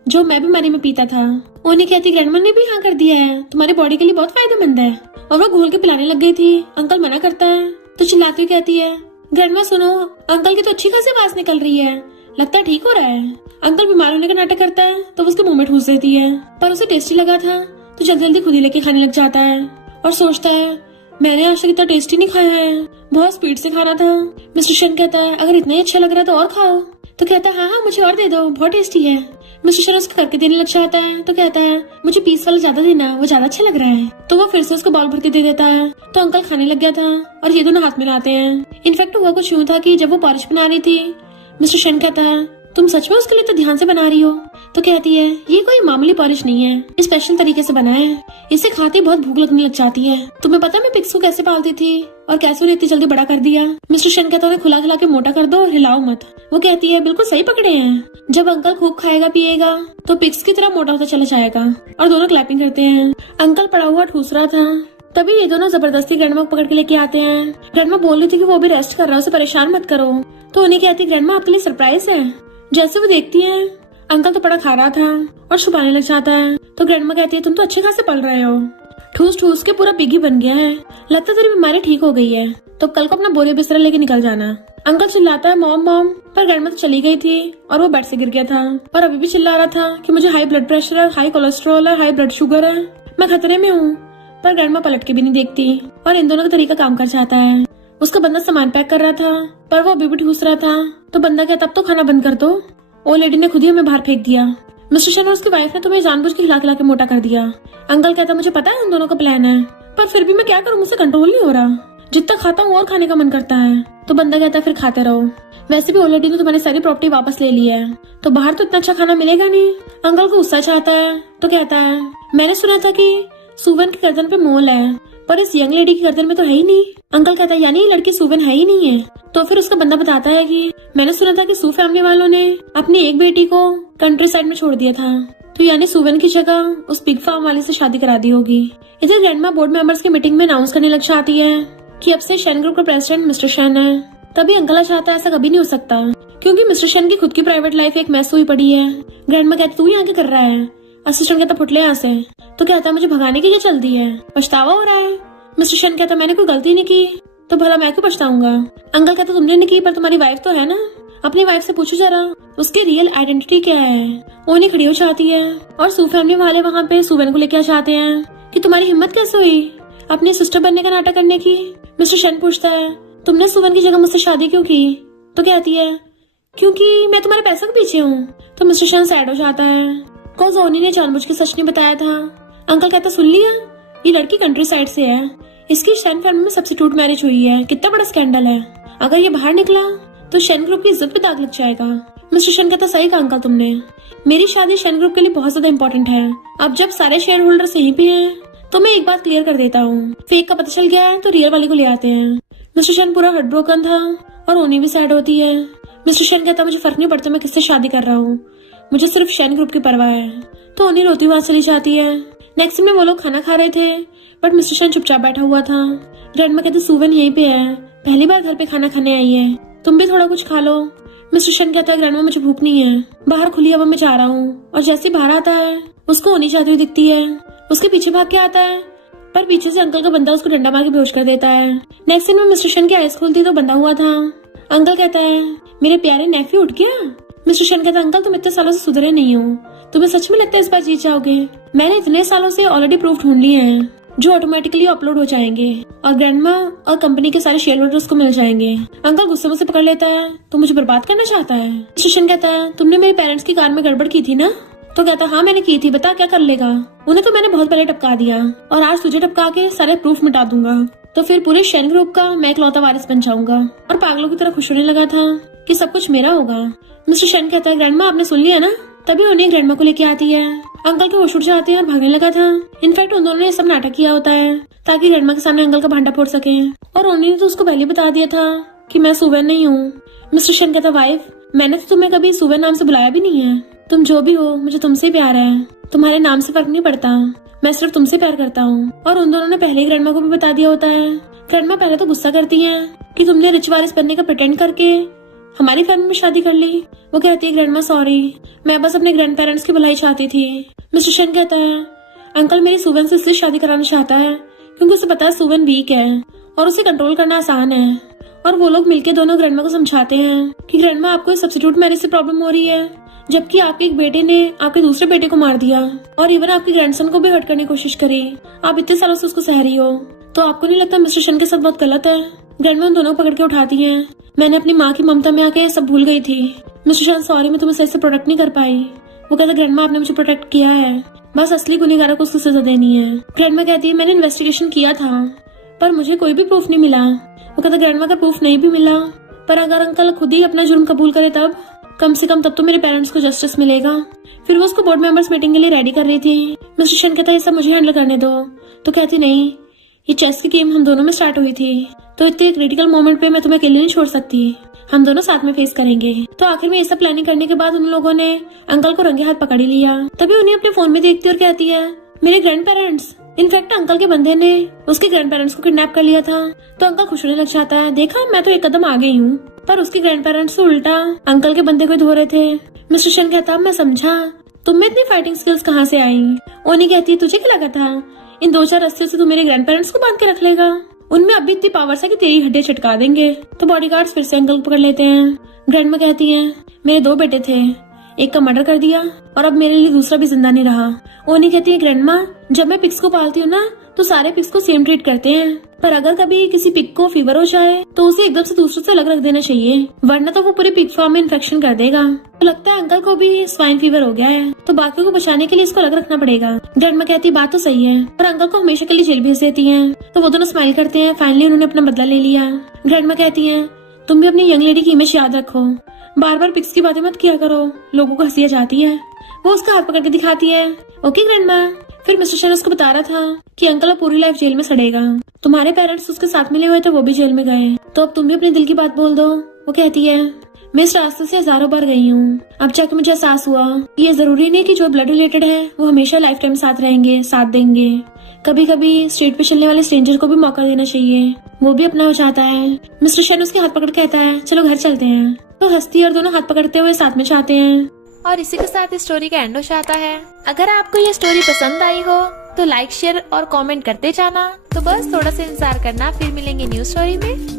जो मैं बीमारी में पीता था। ओनी कहती ग्रैंडमा ने भी हाँ कर दिया है, तुम्हारी बॉडी के लिए बहुत फायदेमंद है। और वो घोल के पिलाने लग गई थी। अंकल मना करता है तो चिल्लाती हुई कहती है ग्रैंडमा सुनो, अंकल की तो अच्छी खासी आवाज निकल रही है, लगता है ठीक हो रहा है। अंकल बीमार होने का नाटक करता है तो उसके मुंह में ठूस देती है, पर उसे टेस्टी लगा था तो जल्दी जल्दी खुद ही लेके खाने लग जाता है और सोचता है मैंने आज तक इतना टेस्टी नहीं खाया है, बहुत स्पीड से खाना था। मिस्टर शेन कहता है अगर इतना ही अच्छा लग रहा है तो और खाओ। तो कहता है हाँ मुझे और दे दो, बहुत टेस्टी है। मिस्टर शेन उसको करके देने लग जाता है तो कहता है मुझे पीस वाला ज्यादा देना, वो ज्यादा अच्छा लग रहा है। तो वो फिर से उसको बाउल भर के दे देता है। तो अंकल खाने लग गया था और ये दोनों हाथ मिलाते हैं। इनफैक्ट हुआ कुछ यूं था कि जब वो पॉलिश बना रही थी मिस्टर शेन कहता है तुम सच में उसके लिए तो ध्यान से बना रही हो? तो कहती है ये कोई मामूली पॉलिश नहीं है, ये स्पेशल तरीके से बना है, इसे खाते बहुत भूख लगने लग जाती है। तुम्हें पता मैं पिग्स को कैसे पालती थी और कैसे उन्हें इतनी जल्दी बड़ा कर दिया? मिस्टर शेन कहता है उन्हें खिला खिला के मोटा कर दो और हिलाओ मत। वो कहती है बिल्कुल सही पकड़े हैं, जब अंकल खूब खाएगा पिएगा तो पिग्स की तरह मोटा होता चला जाएगा। और दोनों क्लैपिंग करते हैं। अंकल पड़ा हुआ ठूस रहा था, तभी ये दोनों जबरदस्ती ग्रैंडमा को पकड़ के लेके आते हैं। ग्रैंडमा बोल रही थी कि वो भी रेस्ट कर रहा है, उसे परेशान मत करो। तो उन्हें कहती ग्रैंडमा आपके लिए सरप्राइज है। जैसे वो देखती है अंकल तो बड़ा खा रहा था और छुपाने लग जाता है। तो ग्रैंडमा कहती है तुम तो अच्छे खासे पल रहे हो, ठूस ठूस के पूरा बिगी बन गया है, लगता है तेरी बीमारी ठीक हो गई है, तो कल को अपना बोरिया बिस्तरा लेके निकल जाना। अंकल चिल्लाता है मॉम मॉम, पर ग्रैंडमा तो चली गई थी और वो बेड से गिर गया था और अभी भी चिल्ला रहा था कि मुझे हाई ब्लड प्रेशर है, हाई कोलेस्ट्रॉल है, हाई ब्लड शुगर है, मैं खतरे में हूँ। पर ग्रैंडमा पलट के भी नहीं देखती और इन दोनों का तरीका काम कर जाता है। उसका बंदा सामान पैक कर रहा था पर वो अभी भी ठूस रहा था। तो बंदा कहता अब तो खाना बंद कर दो, ओ लेडी ने खुद ही हमें बाहर फेंक दिया। मिस्टर शेन और उसकी वाइफ ने तुम्हें जानबूझ के खिला खिला के मोटा कर दिया। अंकल कहता मुझे पता है उन दोनों का प्लान है, पर फिर भी मैं क्या करूँ, मुझसे कंट्रोल नहीं हो रहा, जितना खाता हूँ और खाने का मन करता है। तो बंदा कहता फिर खाते रहो, वैसे भी ओलेडी ने तुम्हारी सारी प्रॉपर्टी वापस ले ली है, तो बाहर तो इतना अच्छा खाना मिलेगा नहीं। अंकल को गुस्सा चाहता है तो कहता है मैंने सुना था कि सुवन की गर्दन पे मोल है, पर इस यंग लेडी की गर्दन में तो है ही नहीं। अंकल कहता है यानी ये लड़की सुवन है ही नहीं है। तो फिर उसका बंदा बताता है कि मैंने सुना था कि सू फैमिली वालों ने अपनी एक बेटी को कंट्री साइड में छोड़ दिया था, तो यानी सुवन की जगह उस बिग फार्म वाले से शादी करा दी होगी। इधर ग्रैंडमा बोर्ड मेंबर्स की मीटिंग में अनाउंस करने लग जाती है कि अब से शेन ग्रुप का प्रेसिडेंट मिस्टर शेन है। तभी अंकल आ चाहता है ऐसा कभी नहीं हो सकता, क्योंकि मिस्टर शेन की खुद की प्राइवेट लाइफ एक मैस हुई पड़ी है। ग्रैंडमा कहती तू यहाँ क्या कर रहा है? असिस्टेंट कहता फुटले यहाँ से। तो कहता है मुझे भगाने की क्या चलती है, पछतावा हो रहा है। मिस्टर शेन कहता मैंने कोई गलती नहीं की तो भला मैं क्यों पछताऊंगा। अंकल कहता तुमने नहीं की, पर तुम्हारी वाइफ तो है ना, अपनी वाइफ से पूछो जरा उसकी रियल आइडेंटिटी क्या है। ओनी खड़ी हो जाती है और सू फैमिली वाले वहाँ पे सुवन को लेके आ जाते हैं कि तुम्हारी हिम्मत कैसे हुई अपनी सिस्टर बनने का नाटक करने की। मिस्टर शेन पूछता है तुमने सुवन की जगह मुझसे शादी क्यों की? तो कहती है क्योंकि मैं तुम्हारे पैसों के पीछे हूँ। तो मिस्टर शेन सैड हो जाता है, कौन ओनी ने जानबूझ के सच नहीं बताया था। अंकल कहता सुन लिया, ये लड़की कंट्री साइड से है, इसकी शेन फैमिली में सब्स्टिट्यूट मैरिज हुई है, कितना बड़ा स्कैंडल है, अगर ये बाहर निकला तो शेन ग्रुप की इज्जत पे दाग लग जाएगा। मिस्टर शेन कहता सही कहा अंकल तुमने, मेरी शादी शेन ग्रुप के लिए बहुत ज्यादा इम्पोर्टेंट है। अब जब सारे शेयर होल्डर्स यहीं पे हैं तो मैं एक बात क्लियर कर देता हूँ, फेक का पता चल गया है तो रियल वाले को ले आते हैं। मिस्टर शेन पूरा हार्ट ब्रोकन था और ओनी भी सैड होती है। मिस्टर शेन कहता मुझे फर्क नहीं पड़ता मैं किससे शादी कर रहा हूँ, मुझे सिर्फ शेन ग्रुप की परवाह है। तो ओनी रोती हुई चली जाती है। नेक्स्ट में वो लोग खाना खा रहे थे बट मिस्टर शेन चुपचाप बैठा हुआ था। ग्रैंडमा कहती सुवन यहीं पे है, पहली बार घर पे खाना खाने आई है, तुम भी थोड़ा कुछ खा लो। मिस्टर शेन कहता है ग्रैंडमा मुझे भूख नहीं है, बाहर खुली हवा में जा रहा हूँ। और जैसे बाहर आता है उसको ओनी जाती हुई दिखती है, उसके पीछे भाग के आता है पर पीछे से अंकल का बंदा उसको डंडा मार के बेहोश कर देता है। नेक्स्ट सीन में मिस्टर शेन की आईज खुलती तो बंधा हुआ था। अंकल कहता है मेरे प्यारे नेफ्यू उठ गया। मिस्टर शेन कहता है अंकल तुम इतने सालों से सुधरे नहीं हो, तुम्हें सच में लगता है इस बार जीत जाओगे? मैंने इतने सालों से ऑलरेडी प्रूफ ढूंढ लिए हैं। जो ऑटोमेटिकली अपलोड हो जाएंगे और ग्रैंडमा और कंपनी के सारे शेयर होल्डर्स को मिल जाएंगे। अंकल गुस्से से पकड़ लेता है, तो मुझे बर्बाद करना चाहता है। मिस्टर शन कहता है, तुमने मेरे पेरेंट्स की कार में गड़बड़ की थी ना? तो कहता हाँ मैंने की थी, बता क्या कर लेगा? उन्हें तो मैंने बहुत पहले टपका दिया और आज तुझे टपका के सारे प्रूफ मिटा दूंगा, तो फिर पूरे शन ग्रुप का मैं इकलौता वारिस बन जाऊंगा। और पागलों की तरह खुश होने लगा था कि सब कुछ मेरा होगा। मिस्टर शन कहता है, ग्रैंडमा आपने सुन लिया ना? तभी उन्हें ग्रैंडमा को लेके आती है। अंकल के होश उड़ जाते हैं और भागने लगा था। इनफैक्ट उन दोनों ने सब नाटक किया होता है ताकि ग्रैंडमा के सामने अंकल का भांडा फोड़ सके, और उन्होंने तो उसको पहले बता दिया था कि मैं सुवेन नहीं हूँ। मिस्टर शन कहता, वाइफ मैंने तो तुम्हें कभी सुवेन नाम से बुलाया भी नहीं है। तुम जो भी हो मुझे तुमसे प्यार है, तुम्हारे नाम से फर्क नहीं पड़ता, मैं सिर्फ तुमसे प्यार करता हूँ। और उन दोनों ने पहले ही ग्रैंडमा को भी बता दिया होता है। ग्रैंडमा पहले तो गुस्सा करती है कि तुमने रिच वारिस बनने का प्रिटेंड करके हमारी फैमिली में शादी कर ली। वो कहती है, ग्रैंडमा सॉरी, मैं बस अपने ग्रैंड पेरेंट्स की भलाई चाहती थी। मिस्टर शन कहता है, अंकल मेरी सुवेन से इसलिए शादी कराना चाहता है क्योंकि उसे पता है सुवेन वीक है और उसे कंट्रोल करना आसान है। और वो लोग मिलके दोनों ग्रैंडमा को समझाते हैं कि ग्रैंडमा आपको सब्स्टिट्यूट मैरिज से प्रॉब्लम हो रही है, जबकि आपके एक बेटे ने आपके दूसरे बेटे को मार दिया और इवन आपके ग्रैंडसन को भी हर्ट करने की कोशिश करी। आप इतने सालों से उसको सह रही हो, तो आपको नहीं लगता मिस्टर शन के साथ बहुत गलत है? ग्रैंडमा उन दोनों को पकड़ के उठाती है। मैंने अपनी माँ की ममता में आके सब भूल गई थी। मिस्टर शन सॉरी, मैं तुम्हें सही से प्रोटेक्ट नहीं कर पाई। वो कहता, ग्रैंडमा आपने मुझे प्रोटेक्ट किया है, बस असली गुनहगारों को उसकी सजा देनी है। ग्रैंडमा कहती है, मैंने इन्वेस्टिगेशन किया था पर मुझे कोई भी प्रूफ नहीं मिला। वो कहता, ग्रैंडमा का प्रूफ नहीं भी मिला पर अगर अंकल खुद ही अपना जुर्म कबूल करे तब कम से कम तब तो मेरे पेरेंट्स को जस्टिस मिलेगा। फिर वो उसको बोर्ड मेंबर्स मीटिंग के लिए रेडी कर रही थी। मिस्टर शन कहता है, ये सब मुझे हैंडल करने दो। तो कहती, नहीं, ये चेस की गेम हम दोनों में स्टार्ट हुई थी, तो इतने क्रिटिकल मोमेंट पे मैं तुम्हें अकेले नहीं छोड़ सकती, हम दोनों साथ में फेस करेंगे। तो आखिर में ये सब प्लानिंग करने के बाद उन लोगों ने अंकल को रंगे हाथ पकड़ ही लिया। तभी उन्हें अपने फोन में देखती और कहती है, मेरे ग्रैंड पेरेंट्स। इनफैक्ट अंकल के बंदे ने उसके ग्रैंड पेरेंट्स को किडनैप कर लिया था। तो अंकल खुश होने लग जाता है, देखा मैं तो एक कदम आ गई हूँ। पर उसके ग्रैंड पेरेंट्स तो उल्टा अंकल के बंदे को धो रहे थे। मिस्टर शन कहता, मैं समझा तुम में इतनी फाइटिंग स्किल्स कहाँ से आई। ओनी कहती है, तुझे क्या लगा था इन 2-4 रस्ते से तू मेरे ग्रैंड पेरेंट्स को बांध के रख लेगा? उनमें अभी इतनी पावर है कि तेरी हड्डियां चटका देंगे। तो बॉडीगार्ड्स फिर से अंकल को पकड़ लेते हैं। ग्रैंडमा कहती हैं, मेरे 2 बेटे थे, एक का मर्डर कर दिया और अब मेरे लिए दूसरा भी जिंदा नहीं रहा। ओनी कहती है, ग्रैंडमा जब मैं पिग्स को पालती हूँ ना तो सारे पिग्स को सेम ट्रीट करते हैं, पर अगर कभी किसी पिग को फीवर हो जाए तो उसे एकदम से दूसरों से अलग रख देना चाहिए, वरना तो वो पूरे पिग फार्म में इन्फेक्शन कर देगा। तो लगता है अंकल को भी स्वाइन फीवर हो गया है, तो बाकियों को बचाने के लिए इसको अलग रखना पड़ेगा। ग्रैंडमा कहती, बात तो सही है, पर अंकल को हमेशा के लिए जेल भेज देती है। तो वो दोनों स्माइल करते हैं, फाइनली उन्होंने अपना बदला ले लिया। ग्रैंडमा कहती है, तुम भी अपनी यंग लेडी की इमेज याद रखो, बार बार पिग्स की बातें मत किया करो, लोगों को हंसी आ जाती है। वो उसका हाथ पकड़ के दिखाती है, ओके ग्रैंडमा। फिर मिस्टर शन उसको बता रहा था कि अंकल अब पूरी लाइफ जेल में सड़ेगा, तुम्हारे पेरेंट्स उसके साथ मिले हुए थे, वो भी जेल में गए, तो अब तुम भी अपने दिल की बात बोल दो। वो कहती है, मैं इस रास्ते से हजारों बार गई हूँ, अब जाके मुझे एहसास हुआ ये जरूरी नहीं कि जो ब्लड रिलेटेड है वो हमेशा लाइफ टाइम साथ रहेंगे, साथ देंगे। कभी कभी स्ट्रीट पे चलने वाले स्ट्रेंजर को भी मौका देना चाहिए, वो भी अपना हो जाता है। मिस्टर शन उसके हाथ पकड़ कहता है, चलो घर चलते हैं। तो हस्ती और दोनों हाथ पकड़ते हुए साथ में जाते हैं। और इसी के साथ इस स्टोरी का एंड हो जाता है। अगर आपको ये स्टोरी पसंद आई हो तो लाइक, शेयर और कमेंट करते जाना। तो बस थोड़ा सा इंतजार करना, फिर मिलेंगे न्यू स्टोरी में।